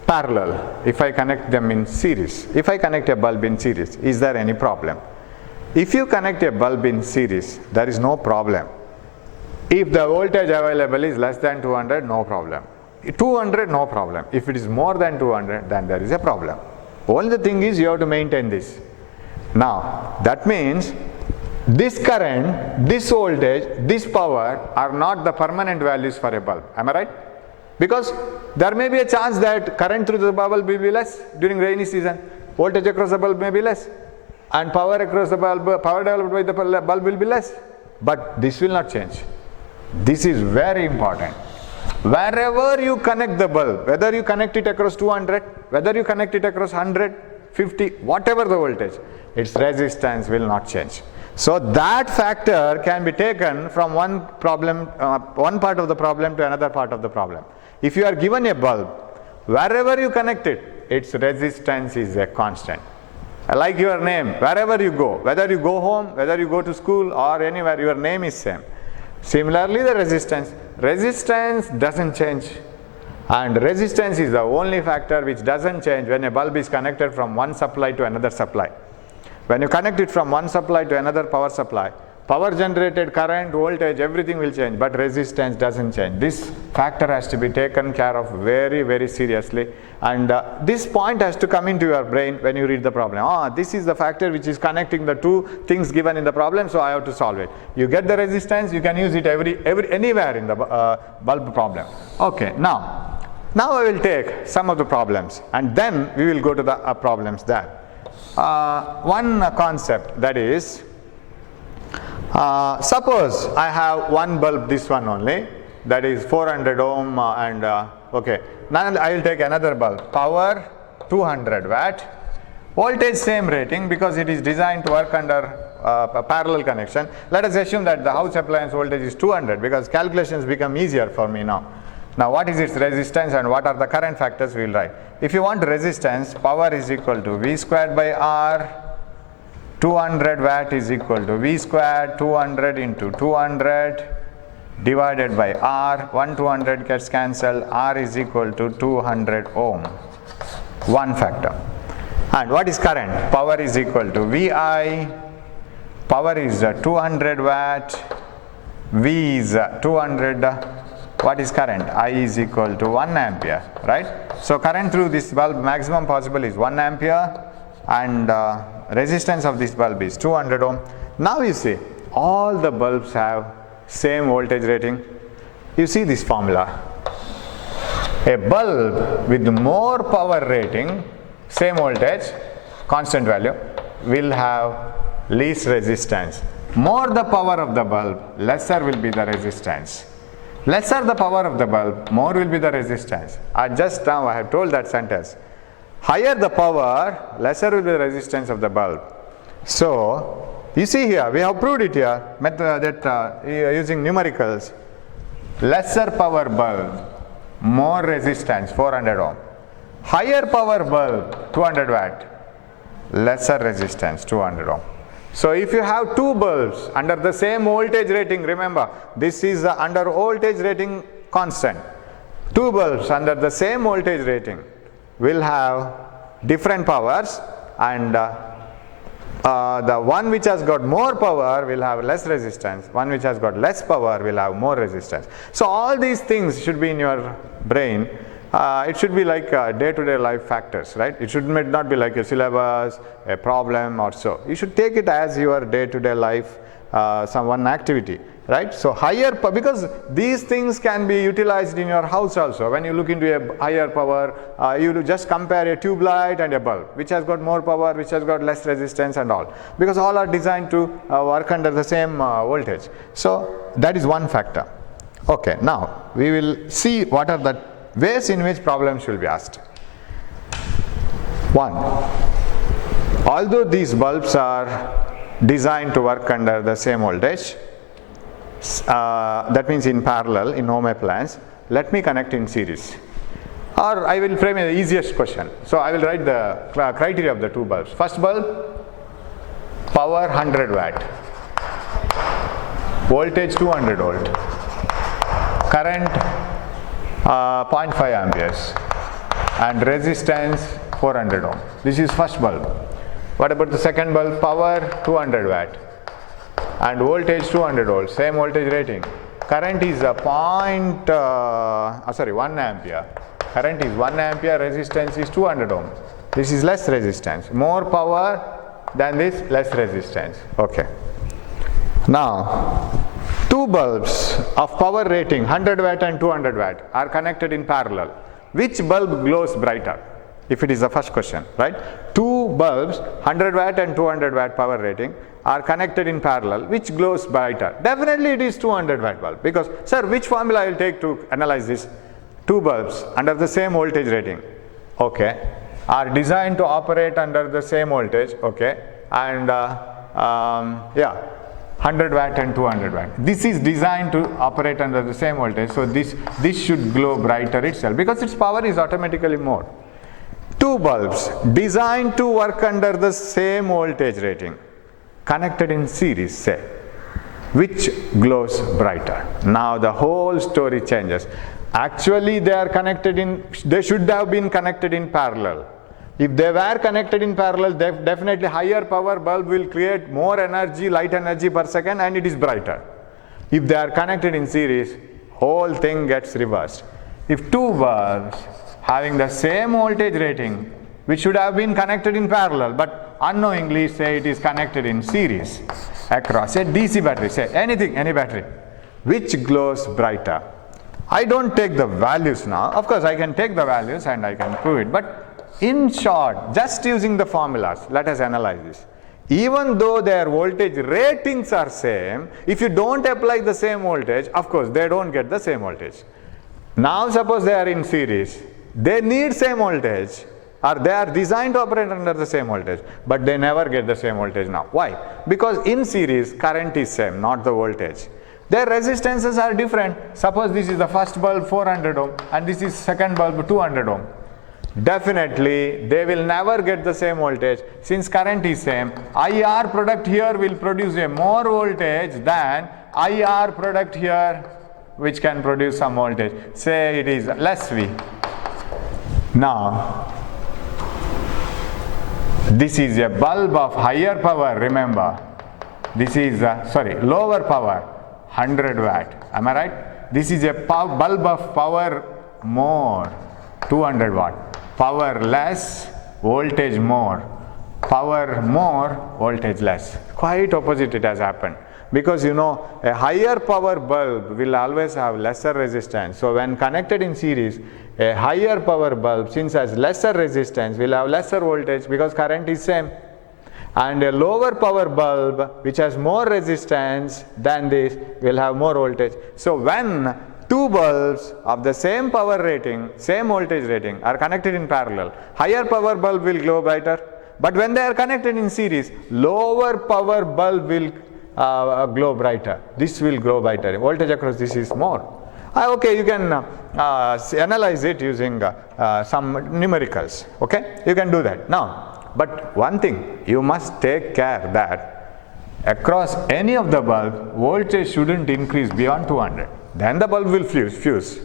parallel, if I connect them in series, if I connect a bulb in series, is there any problem? If you connect a bulb in series, there is no problem. If the voltage available is less than 200, no problem. 200, no problem. If it is more than 200, then there is a problem. Only thing is you have to maintain this. Now, that means this current, this voltage, this power are not the permanent values for a bulb. Am I right? Because there may be a chance that current through the bulb will be less during rainy season, voltage across the bulb may be less, and power across the bulb, power developed by the bulb will be less. But this will not change. This is very important. Wherever you connect the bulb, whether you connect it across 200, whether you connect it across 100, 50, whatever the voltage, its resistance will not change. So that factor can be taken from one problem, one part of the problem to another part of the problem. If you are given a bulb, wherever you connect it, its resistance is a constant. Like your name, wherever you go, whether you go home, whether you go to school or anywhere, your name is same. Similarly, the resistance doesn't change, and resistance is the only factor which doesn't change when a bulb is connected from one supply to another supply. When you connect it from one supply to another power supply, power generated, current, voltage, everything will change, but resistance doesn't change. This factor has to be taken care of very, very seriously, and this point has to come into your brain when you read the problem. This is the factor which is connecting the two things given in the problem, so I have to solve it. You get the resistance, you can use it anywhere in the bulb problem. Okay, now I will take some of the problems, and then we will go to the problems there. One concept, that is, suppose I have one bulb, this one only, that is 400 ohm okay, now I will take another bulb, power 200 watt, voltage same rating because it is designed to work under a parallel connection. Let us assume that the house appliance voltage is 200 because calculations become easier for me now. Now what is its resistance and what are the current factors we will write. If you want resistance, power is equal to V squared by R, 200 watt is equal to V squared, 200 into 200 divided by R, 200 gets cancelled, R is equal to 200 ohm, one factor. And what is current? Power is equal to VI, power is 200 watt, V is 200, what is current? I is equal to 1 ampere, right? So current through this bulb maximum possible is 1 ampere, and resistance of this bulb is 200 ohm. Now you see, all the bulbs have same voltage rating. You see this formula. A bulb with more power rating, same voltage, constant value, will have least resistance. More the power of the bulb, lesser will be the resistance. Lesser the power of the bulb, more will be the resistance. Just now I have told that sentence. Higher the power, lesser will be the resistance of the bulb. So, you see here, we have proved it here, using numericals. Lesser power bulb, more resistance, 400 ohm. Higher power bulb, 200 watt, lesser resistance, 200 ohm. So if you have two bulbs under the same voltage rating, remember this is under voltage rating constant. Two bulbs under the same voltage rating will have different powers, and the one which has got more power will have less resistance, one which has got less power will have more resistance. So all these things should be in your brain. It should be like day-to-day life factors, right? It should not be like a syllabus, a problem or so. You should take it as your day-to-day life, one activity, right? So higher, because these things can be utilized in your house also. When you look into a higher power, you just compare a tube light and a bulb, which has got more power, which has got less resistance and all, because all are designed to work under the same voltage. So that is one factor. Okay, now we will see what are the ways in which problems will be asked. One, although these bulbs are designed to work under the same voltage, that means in parallel in home appliance, let me connect in series. Or I will frame the easiest question. So I will write the criteria of the two bulbs. First bulb, power 100 watt, voltage 200 volt, current 0.5 amperes, and resistance 400 ohm. This is first bulb. What about the second bulb? Power 200 watt and voltage 200 volt, same voltage rating. Current is 1 ampere. Current is 1 ampere, resistance is 200 ohm. This is less resistance. More power than this, less resistance. Okay. Now, two bulbs of power rating 100 watt and 200 watt are connected in parallel. Which bulb glows brighter? If it is the first question, right? Two bulbs 100 watt and 200 watt power rating are connected in parallel. Which glows brighter? Definitely it is 200 watt bulb, because sir, which formula I will take to analyze this? Two bulbs under the same voltage rating, okay, are designed to operate under the same voltage, okay, and 100 watt and 200 watt. This is designed to operate under the same voltage, so this should glow brighter itself because its power is automatically more. Two two bulbs designed to work under the same voltage rating, connected in series, say, which glows brighter? Now the whole story changes. Actually they should have been connected in parallel. If they were connected in parallel, definitely higher power bulb will create more energy, light energy per second, and it is brighter. If they are connected in series, whole thing gets reversed. If two bulbs having the same voltage rating, which should have been connected in parallel, but unknowingly say it is connected in series across a DC battery, say anything, any battery, which glows brighter? I don't take the values now. Of course, I can take the values and I can prove it, but in short, just using the formulas, let us analyze this. Even though their voltage ratings are same, if you don't apply the same voltage, of course, they don't get the same voltage. Now suppose they are in series, they need same voltage, or they are designed to operate under the same voltage, but they never get the same voltage now. Why? Because in series, current is same, not the voltage. Their resistances are different. Suppose this is the first bulb 400 ohm and this is second bulb 200 ohm. Definitely they will never get the same voltage since current is same. IR product here will produce a more voltage than IR product here, which can produce some voltage. Say it is less V. Now this is a bulb of higher power, remember. This is lower power, 100 watt. Am I right? This is a bulb of power more, 200 watt. Power less, voltage more. Power more, voltage less. Quite opposite it has happened. Because you know, a higher power bulb will always have lesser resistance. So when connected in series, a higher power bulb, since has lesser resistance, will have lesser voltage because current is same. And a lower power bulb, which has more resistance than this, will have more voltage. So when two bulbs of the same power rating, same voltage rating are connected in parallel, higher power bulb will glow brighter. But when they are connected in series, lower power bulb will glow brighter. This will glow brighter. Voltage across this is more. Okay, you can analyze it using some numericals. Okay, you can do that. Now, but one thing, you must take care that across any of the bulb, voltage shouldn't increase beyond 200. Then the bulb will fuse.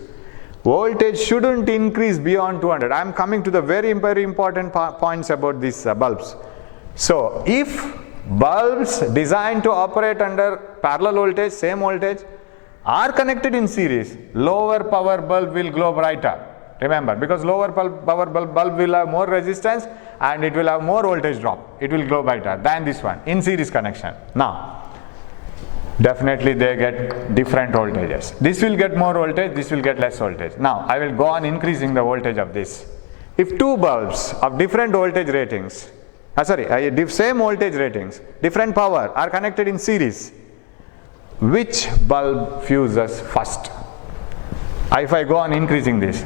Voltage shouldn't increase beyond 200. I am coming to the very, very important points about these bulbs. So, if bulbs designed to operate under parallel voltage, same voltage, are connected in series, lower power bulb will glow brighter. Remember, because lower power bulb will have more resistance and it will have more voltage drop. It will glow brighter than this one in series connection. Now, definitely they get different voltages. This will get more voltage, this will get less voltage. Now, I will go on increasing the voltage of this. If two bulbs of different voltage ratings, same voltage ratings, different power are connected in series, which bulb fuses first? If I go on increasing this,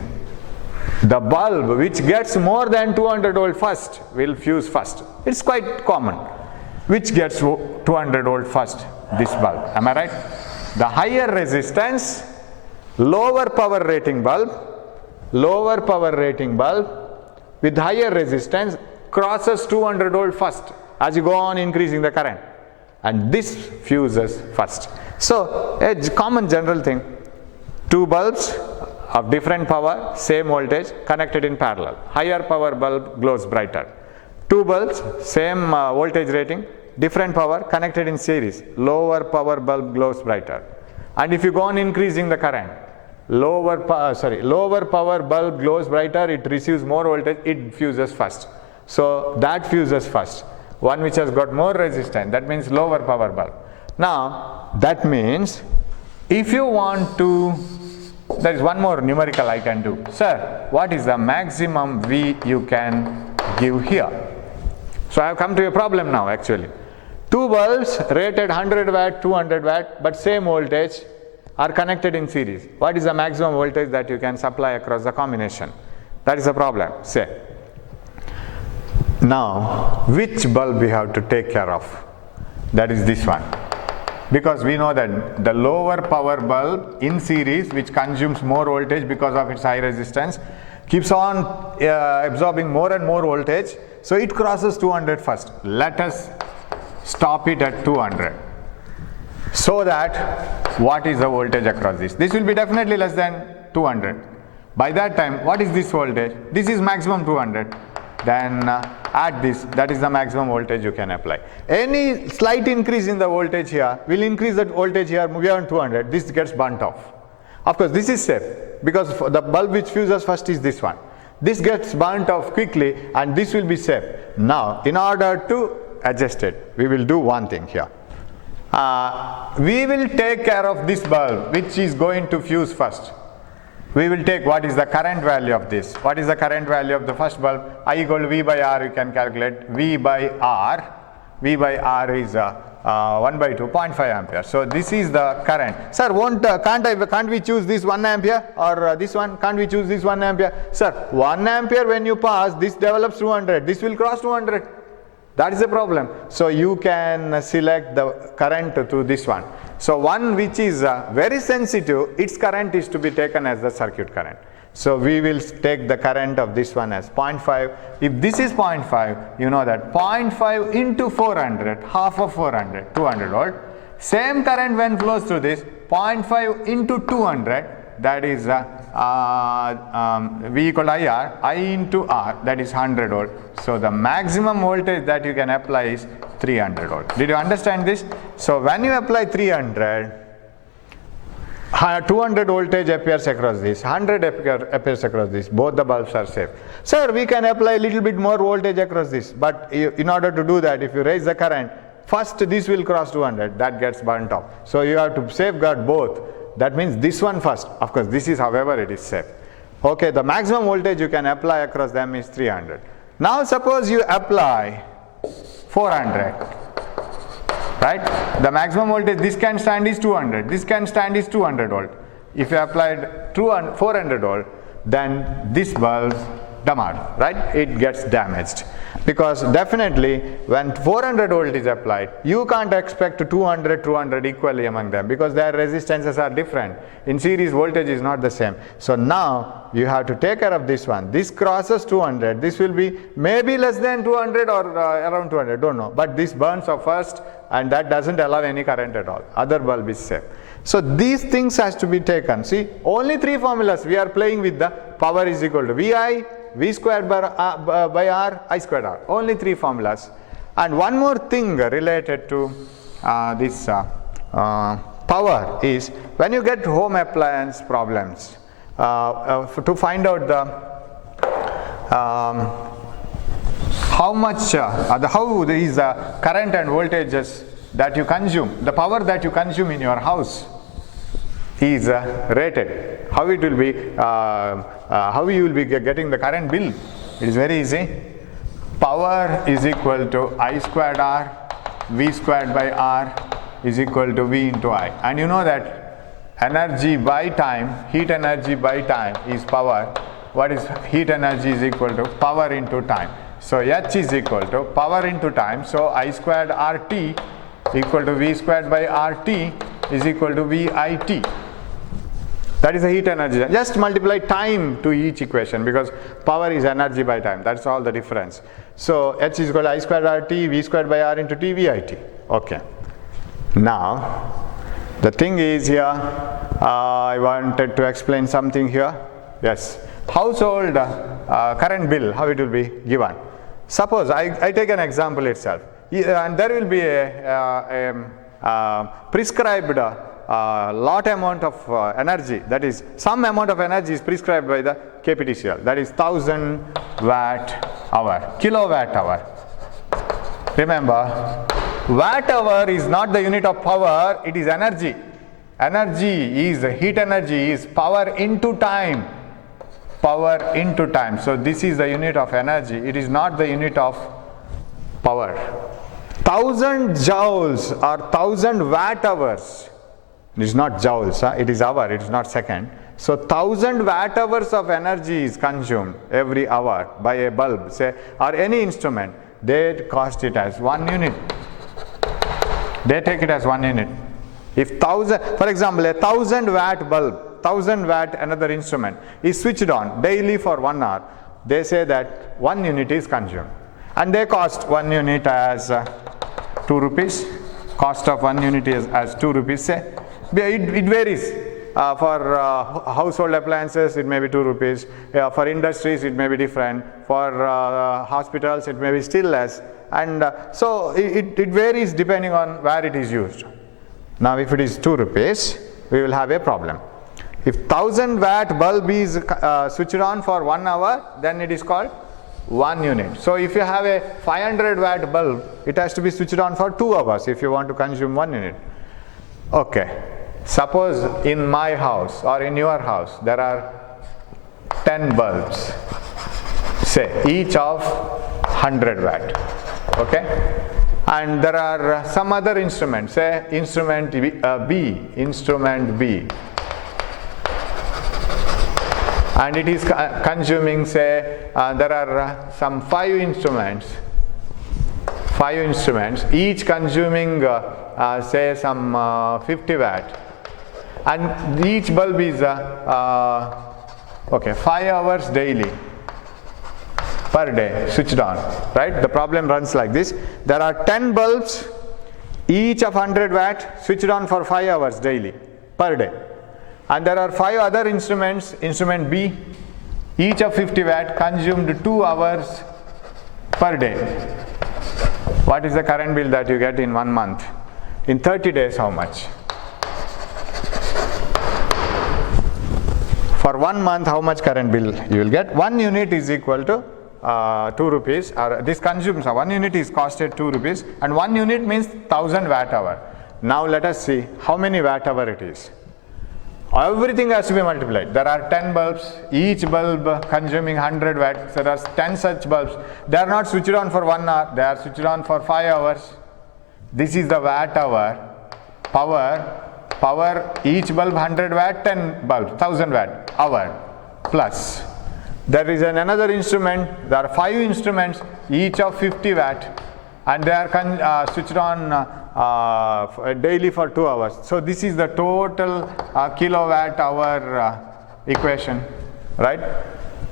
the bulb which gets more than 200 volt first will fuse first. It's quite common. Which gets 200 volt first? This bulb. Am I right? The higher resistance, lower power rating bulb with higher resistance crosses 200 volt first as you go on increasing the current, and this fuses first. So a common general thing, two bulbs of different power, same voltage, connected in parallel. Higher power bulb glows brighter. Two bulbs, same voltage rating, different power, connected in series. Lower power bulb glows brighter. And if you go on increasing the current, lower power bulb glows brighter, it receives more voltage, it fuses first. So that fuses first. One which has got more resistance, that means lower power bulb. Now, that means if you want to, there is one more numerical I can do. Sir, what is the maximum V you can give here? So I have come to a problem now actually. Two bulbs rated 100 watt, 200 watt, but same voltage are connected in series. What is the maximum voltage that you can supply across the combination? That is the problem, say. Now, which bulb we have to take care of? That is this one. Because we know that the lower power bulb in series, which consumes more voltage because of its high resistance, keeps on absorbing more and more voltage. So it crosses 200 first. Let us stop it at 200. So that what is the voltage across this? This will be definitely less than 200. By that time, what is this voltage? This is maximum 200. Then add this, that is the maximum voltage you can apply. Any slight increase in the voltage here will increase the voltage here beyond 200. This gets burnt off. Of course, this is safe because the bulb which fuses first is this one. This gets burnt off quickly and this will be safe. Now, in order to adjust it, we will do one thing here. We will take care of this bulb which is going to fuse first. We will take what is the current value of this. What is the current value of the first bulb? I equal to V by R, you can calculate V by R. V by R is 1 by 2, 0.5 ampere. So this is the current. Sir, can't we choose this 1 ampere or this one? Can't we choose this 1 ampere? Sir, 1 ampere when you pass, this develops 200. This will cross 200. That is the problem. So you can select the current to this one. So one which is very sensitive, its current is to be taken as the circuit current. So we will take the current of this one as 0.5. If this is 0.5, you know that 0.5 into 400, half of 400, 200 volt. Same current when flows through this, 0.5 into 200, that is V equal to IR, I into R, that is 100 volt. So the maximum voltage that you can apply is 300 volt. Did you understand this? So when you apply 300, 200 voltage appears across this, 100 appears across this, both the bulbs are safe. Sir, we can apply a little bit more voltage across this, but in order to do that, if you raise the current, first this will cross 200, that gets burnt off. So you have to safeguard both. That means this one first. Of course, this is however it is safe. Okay, the maximum voltage you can apply across them is 300. Now suppose you apply 400. Right? The maximum voltage this can stand is 200. This can stand is 200 volt. If you applied 400 volt, then this bulb, damaged, right? It gets damaged. Because definitely when 400 volt is applied, you can't expect 200 equally among them because their resistances are different. In series, voltage is not the same. So now you have to take care of this one. This crosses 200. This will be maybe less than 200 or around 200, don't know. But this burns off first and that doesn't allow any current at all. Other bulb is safe. So these things has to be taken. See, only three formulas we are playing with. The power is equal to VI, V squared by R, I squared R. Only three formulas. And one more thing related to this power is when you get home appliance problems, to find out the how these current and voltages that you consume, the power that you consume in your house is rated. How it will be, how you will be getting the current bill? It is very easy. Power is equal to I squared R, V squared by R is equal to V into I. And you know that energy by time, heat energy by time is power. What is heat energy is equal to power into time. So H is equal to power into time. So I squared RT equal to V squared by RT is equal to VIT. That is the heat energy. Just multiply time to each equation because power is energy by time. That's all the difference. So H is equal to I squared RT, V squared by R into T, VIT. Okay. Now, the thing is here, I wanted to explain something here. Yes. Household current bill, how it will be given. Suppose I take an example itself. And there will be a prescribed lot amount of energy, that is some amount of energy is prescribed by the KPTCL, that is 1000 watt hour, kilowatt hour. Remember, watt hour is not the unit of power, it is energy. Energy is, heat energy is power into time. Power into time. So this is the unit of energy, it is not the unit of power. 1000 joules or 1000 watt hours. It is not joules, it is hour, it is not second. So 1000 watt hours of energy is consumed every hour by a bulb, say, or any instrument. They cost it as 1 unit. They take it as 1 unit. If 1000, for example, a 1000 watt bulb, 1000 watt another instrument is switched on daily for 1 hour, they say that 1 unit is consumed. And they cost 1 unit as 2 rupees. Cost of 1 unit is as 2 rupees. Say it varies. For household appliances, it may be 2 rupees. For industries, it may be different. For hospitals, it may be still less. And so it varies depending on where it is used. Now, if it is 2 rupees, we will have a problem. If 1000 watt bulb is switched on for 1 hour, then it is called 1 unit. So if you have a 500 watt bulb, it has to be switched on for 2 hours if you want to consume 1 unit. Okay. Suppose in my house or in your house there are 10 bulbs, say each of 100 watt, okay, and there are some other instruments, say instrument B, and it is consuming, say there are some 5 instruments, each consuming say some 50 watt. And each bulb is 5 hours daily per day switched on, right? The problem runs like this. There are 10 bulbs, each of 100 watt, switched on for 5 hours daily per day. And there are 5 other instruments, instrument B, each of 50 watt, consumed 2 hours per day. What is the current bill that you get in 1 month? In 30 days, how much? For 1 month, how much current bill you will get? 1 unit is equal to 2 rupees, or this consumes, 1 unit is costed 2 rupees, and 1 unit means 1000 watt hour. Now let us see how many watt hour it is. Everything has to be multiplied. There are 10 bulbs, each bulb consuming 100 watts. So there are 10 such bulbs. They are not switched on for 1 hour, they are switched on for 5 hours. This is the watt hour, power, each bulb 100 watt, 10 bulbs, 1000 watt hour plus. There is another instrument, there are 5 instruments, each of 50 watt, and they are switched on daily for 2 hours. So this is the total kilowatt hour equation, right?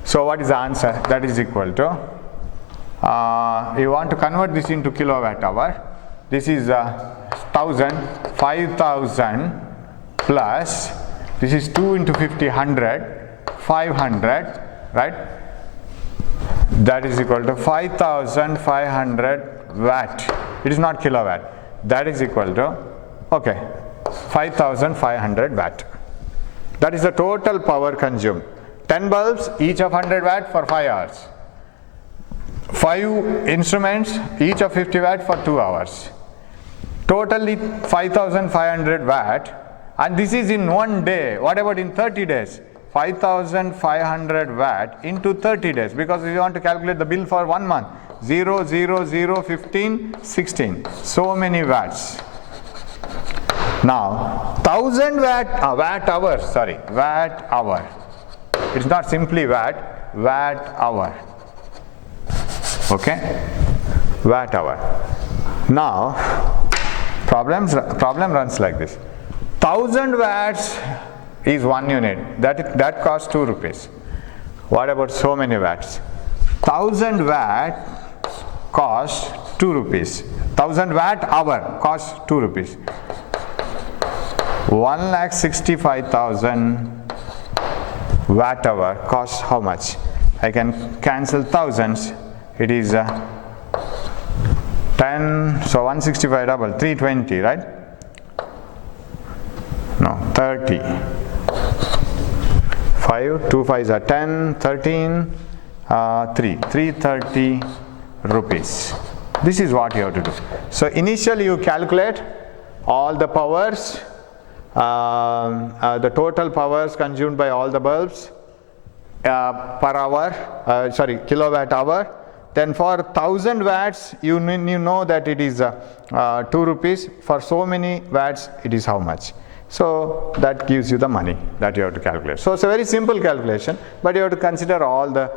So what is the answer? That is equal to, you want to convert this into kilowatt hour. This is 5000 plus, this is 2 into 50, 100, 500, right? That is equal to 5500 watt. It is not kilowatt. That is equal to, 5500 watt. That is the total power consumed. 10 bulbs, each of 100 watt for 5 hours. 5 instruments, each of 50 watt for 2 hours. Totally 5500 watt, and this is in 1 day. What about in 30 days? 5500 watt into 30 days, because we want to calculate the bill for 1 month. 0, 0, 0, 15, 16. So many watts. Now, 1000 watt hour. It's not simply watt hour. Okay? Watt hour. Now, problem runs like this. 1000 watts is 1 unit. That costs 2 rupees. What about so many watts? 1000 watt costs 2 rupees. 1000 watt hour costs 2 rupees. 1,65,000 watt hour costs how much? I can cancel thousands. It is 10, so 165 double, 320, right? No, 30. 5, 2 5s are 10, 13, 330 rupees. This is what you have to do. So initially you calculate all the powers, the total powers consumed by all the bulbs per hour, kilowatt hour. Then for 1000 watts, you know that it is 2 rupees. For so many watts, it is how much? So that gives you the money that you have to calculate. So it's a very simple calculation, but you have to consider all the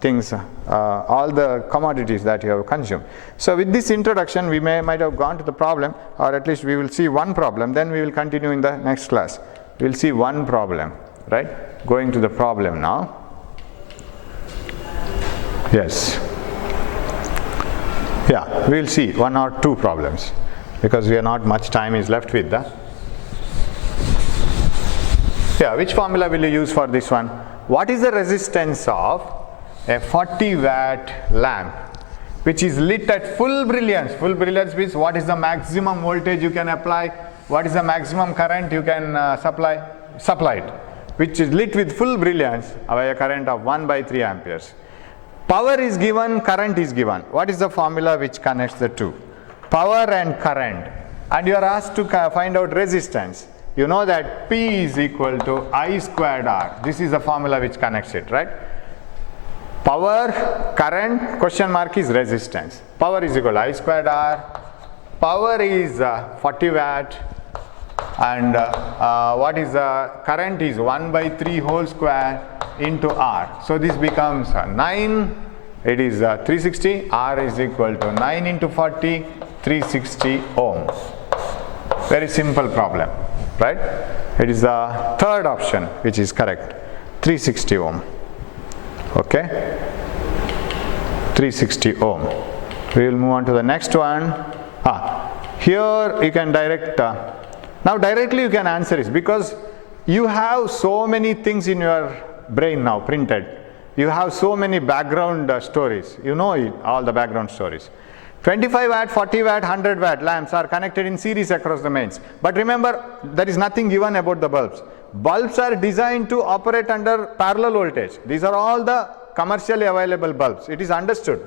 things, all the commodities that you have consumed. So with this introduction, we might have gone to the problem, or at least we will see one problem, then we will continue in the next class. we'll see one problem, right? Going to the problem now. Yes. Yeah, we'll see one or two problems because we are not much time is left with the. Yeah, which formula will you use for this one? What is the resistance of a 40 watt lamp which is lit at full brilliance? Full brilliance means what is the maximum voltage you can apply, what is the maximum current you can supply it, which is lit with full brilliance by a current of 1/3 amperes. Power is given, current is given. What is the formula which connects the two? Power and current. And you are asked to find out resistance. You know that P is equal to I squared R. This is the formula which connects it, right? Power, current, question mark is resistance. Power is equal to I squared R. Power is 40 watt. And what is the current is 1/3 whole square into R. So this becomes 9, it is 360, R is equal to 9 into 40, 360 ohm. Very simple problem, right? It is the third option which is correct, 360 ohm. Okay, 360 ohm. We will move on to the next one. Here you can direct, now directly you can answer this because you have so many things in your brain now printed. You have so many background stories. You know it, all the background stories. 25 watt, 40 watt, 100 watt lamps are connected in series across the mains. But remember, there is nothing given about the bulbs. Bulbs are designed to operate under parallel voltage. These are all the commercially available bulbs. It is understood.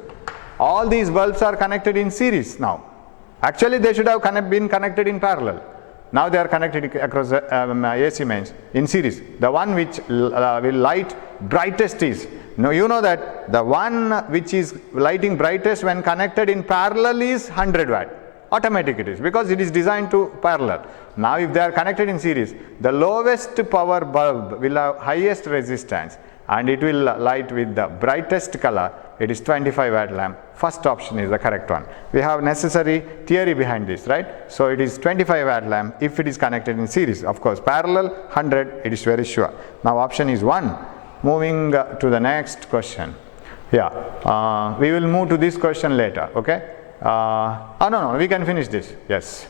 All these bulbs are connected in series now. Actually, they should have been connected in parallel. Now they are connected across the AC mains in series. The one which will light brightest is, now you know that the one which is lighting brightest when connected in parallel is 100 watt. Automatic it is because it is designed to parallel. Now if they are connected in series, the lowest power bulb will have highest resistance and it will light with the brightest color. It is 25 watt lamp. First option is the correct one. We have necessary theory behind this, right? So it is 25 watt lamp if it is connected in series. Of course, parallel 100, it is very sure. Now option is 1. Moving to the next question. Yeah, we will move to this question later, okay? No, we can finish this. Yes.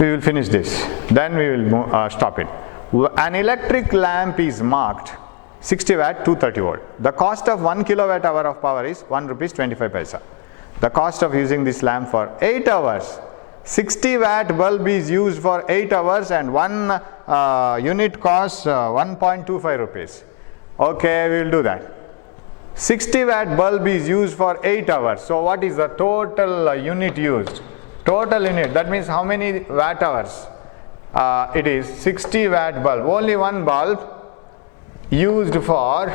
We will finish this. Then we will stop it. An electric lamp is marked 60 watt, 230 volt. The cost of 1 kilowatt hour of power is 1 rupees 25 paisa. The cost of using this lamp for 8 hours. 60 watt bulb is used for 8 hours and one unit costs 1.25 rupees. Okay, we will do that. 60 watt bulb is used for 8 hours. So what is the total unit used? Total unit, that means how many watt hours? It is 60 watt bulb. Only one bulb used for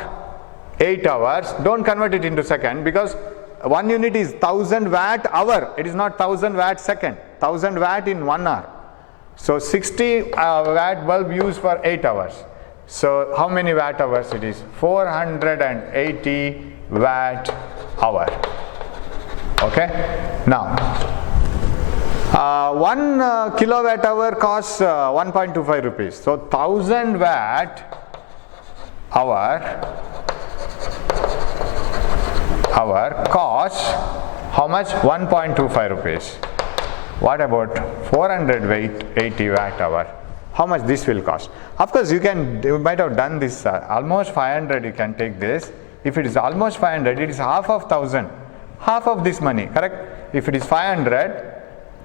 8 hours. Don't convert it into second because one unit is 1000 watt hour. It is not 1000 watt second. 1000 watt in 1 hour. So 60 watt bulb used for 8 hours. So how many watt hours it is? 480 watt hour. Okay. Now 1 kilowatt hour costs 1.25 rupees. So 1000 watt hour costs how much? 1.25 rupees. What about 480 watt hour? How much this will cost? Of course, you might have done this almost 500. You can take this. If it is almost 500, it is half of 1000, half of this money, correct? If it is 500,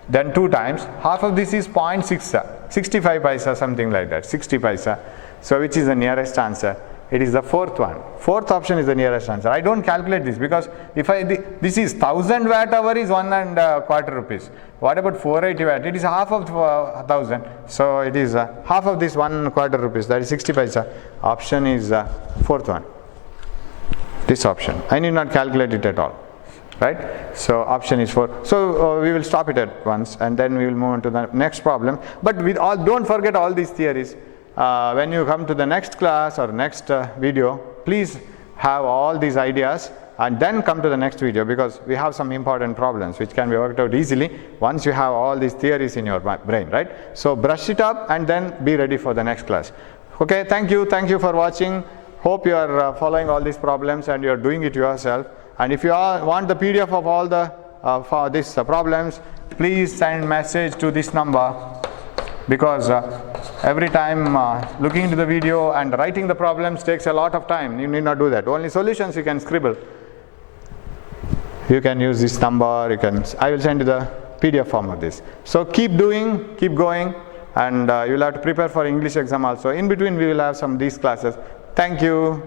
then 2 times half of this is 0.6, 65 paisa, something like that, 60 paisa. So which is the nearest answer? It is the fourth one. Fourth option is the nearest answer. I don't calculate this because if this is 1000 watt hour is 1.25 rupees. What about 480 watt? It is half of 1000. So it is half of this 1.25 rupees. That is 60 paisa. Option is fourth one. This option. I need not calculate it at all. Right? So option is 4. So we will stop it at once and then we will move on to the next problem. But don't forget all these theories. When you come to the next class or next video, please have all these ideas and then come to the next video, because we have some important problems which can be worked out easily once you have all these theories in your brain, right? So brush it up and then be ready for the next class. Okay, thank you for watching. Hope you are following all these problems and you are doing it yourself. And if you want the PDF of all the for these problems, please send message to this number, because every time looking into the video and writing the problems takes a lot of time. You need not do that. Only solutions you can scribble. You can use this number. I will send you the PDF form of this. So keep going, and you will have to prepare for English exam also. In between we will have some these classes. Thank you.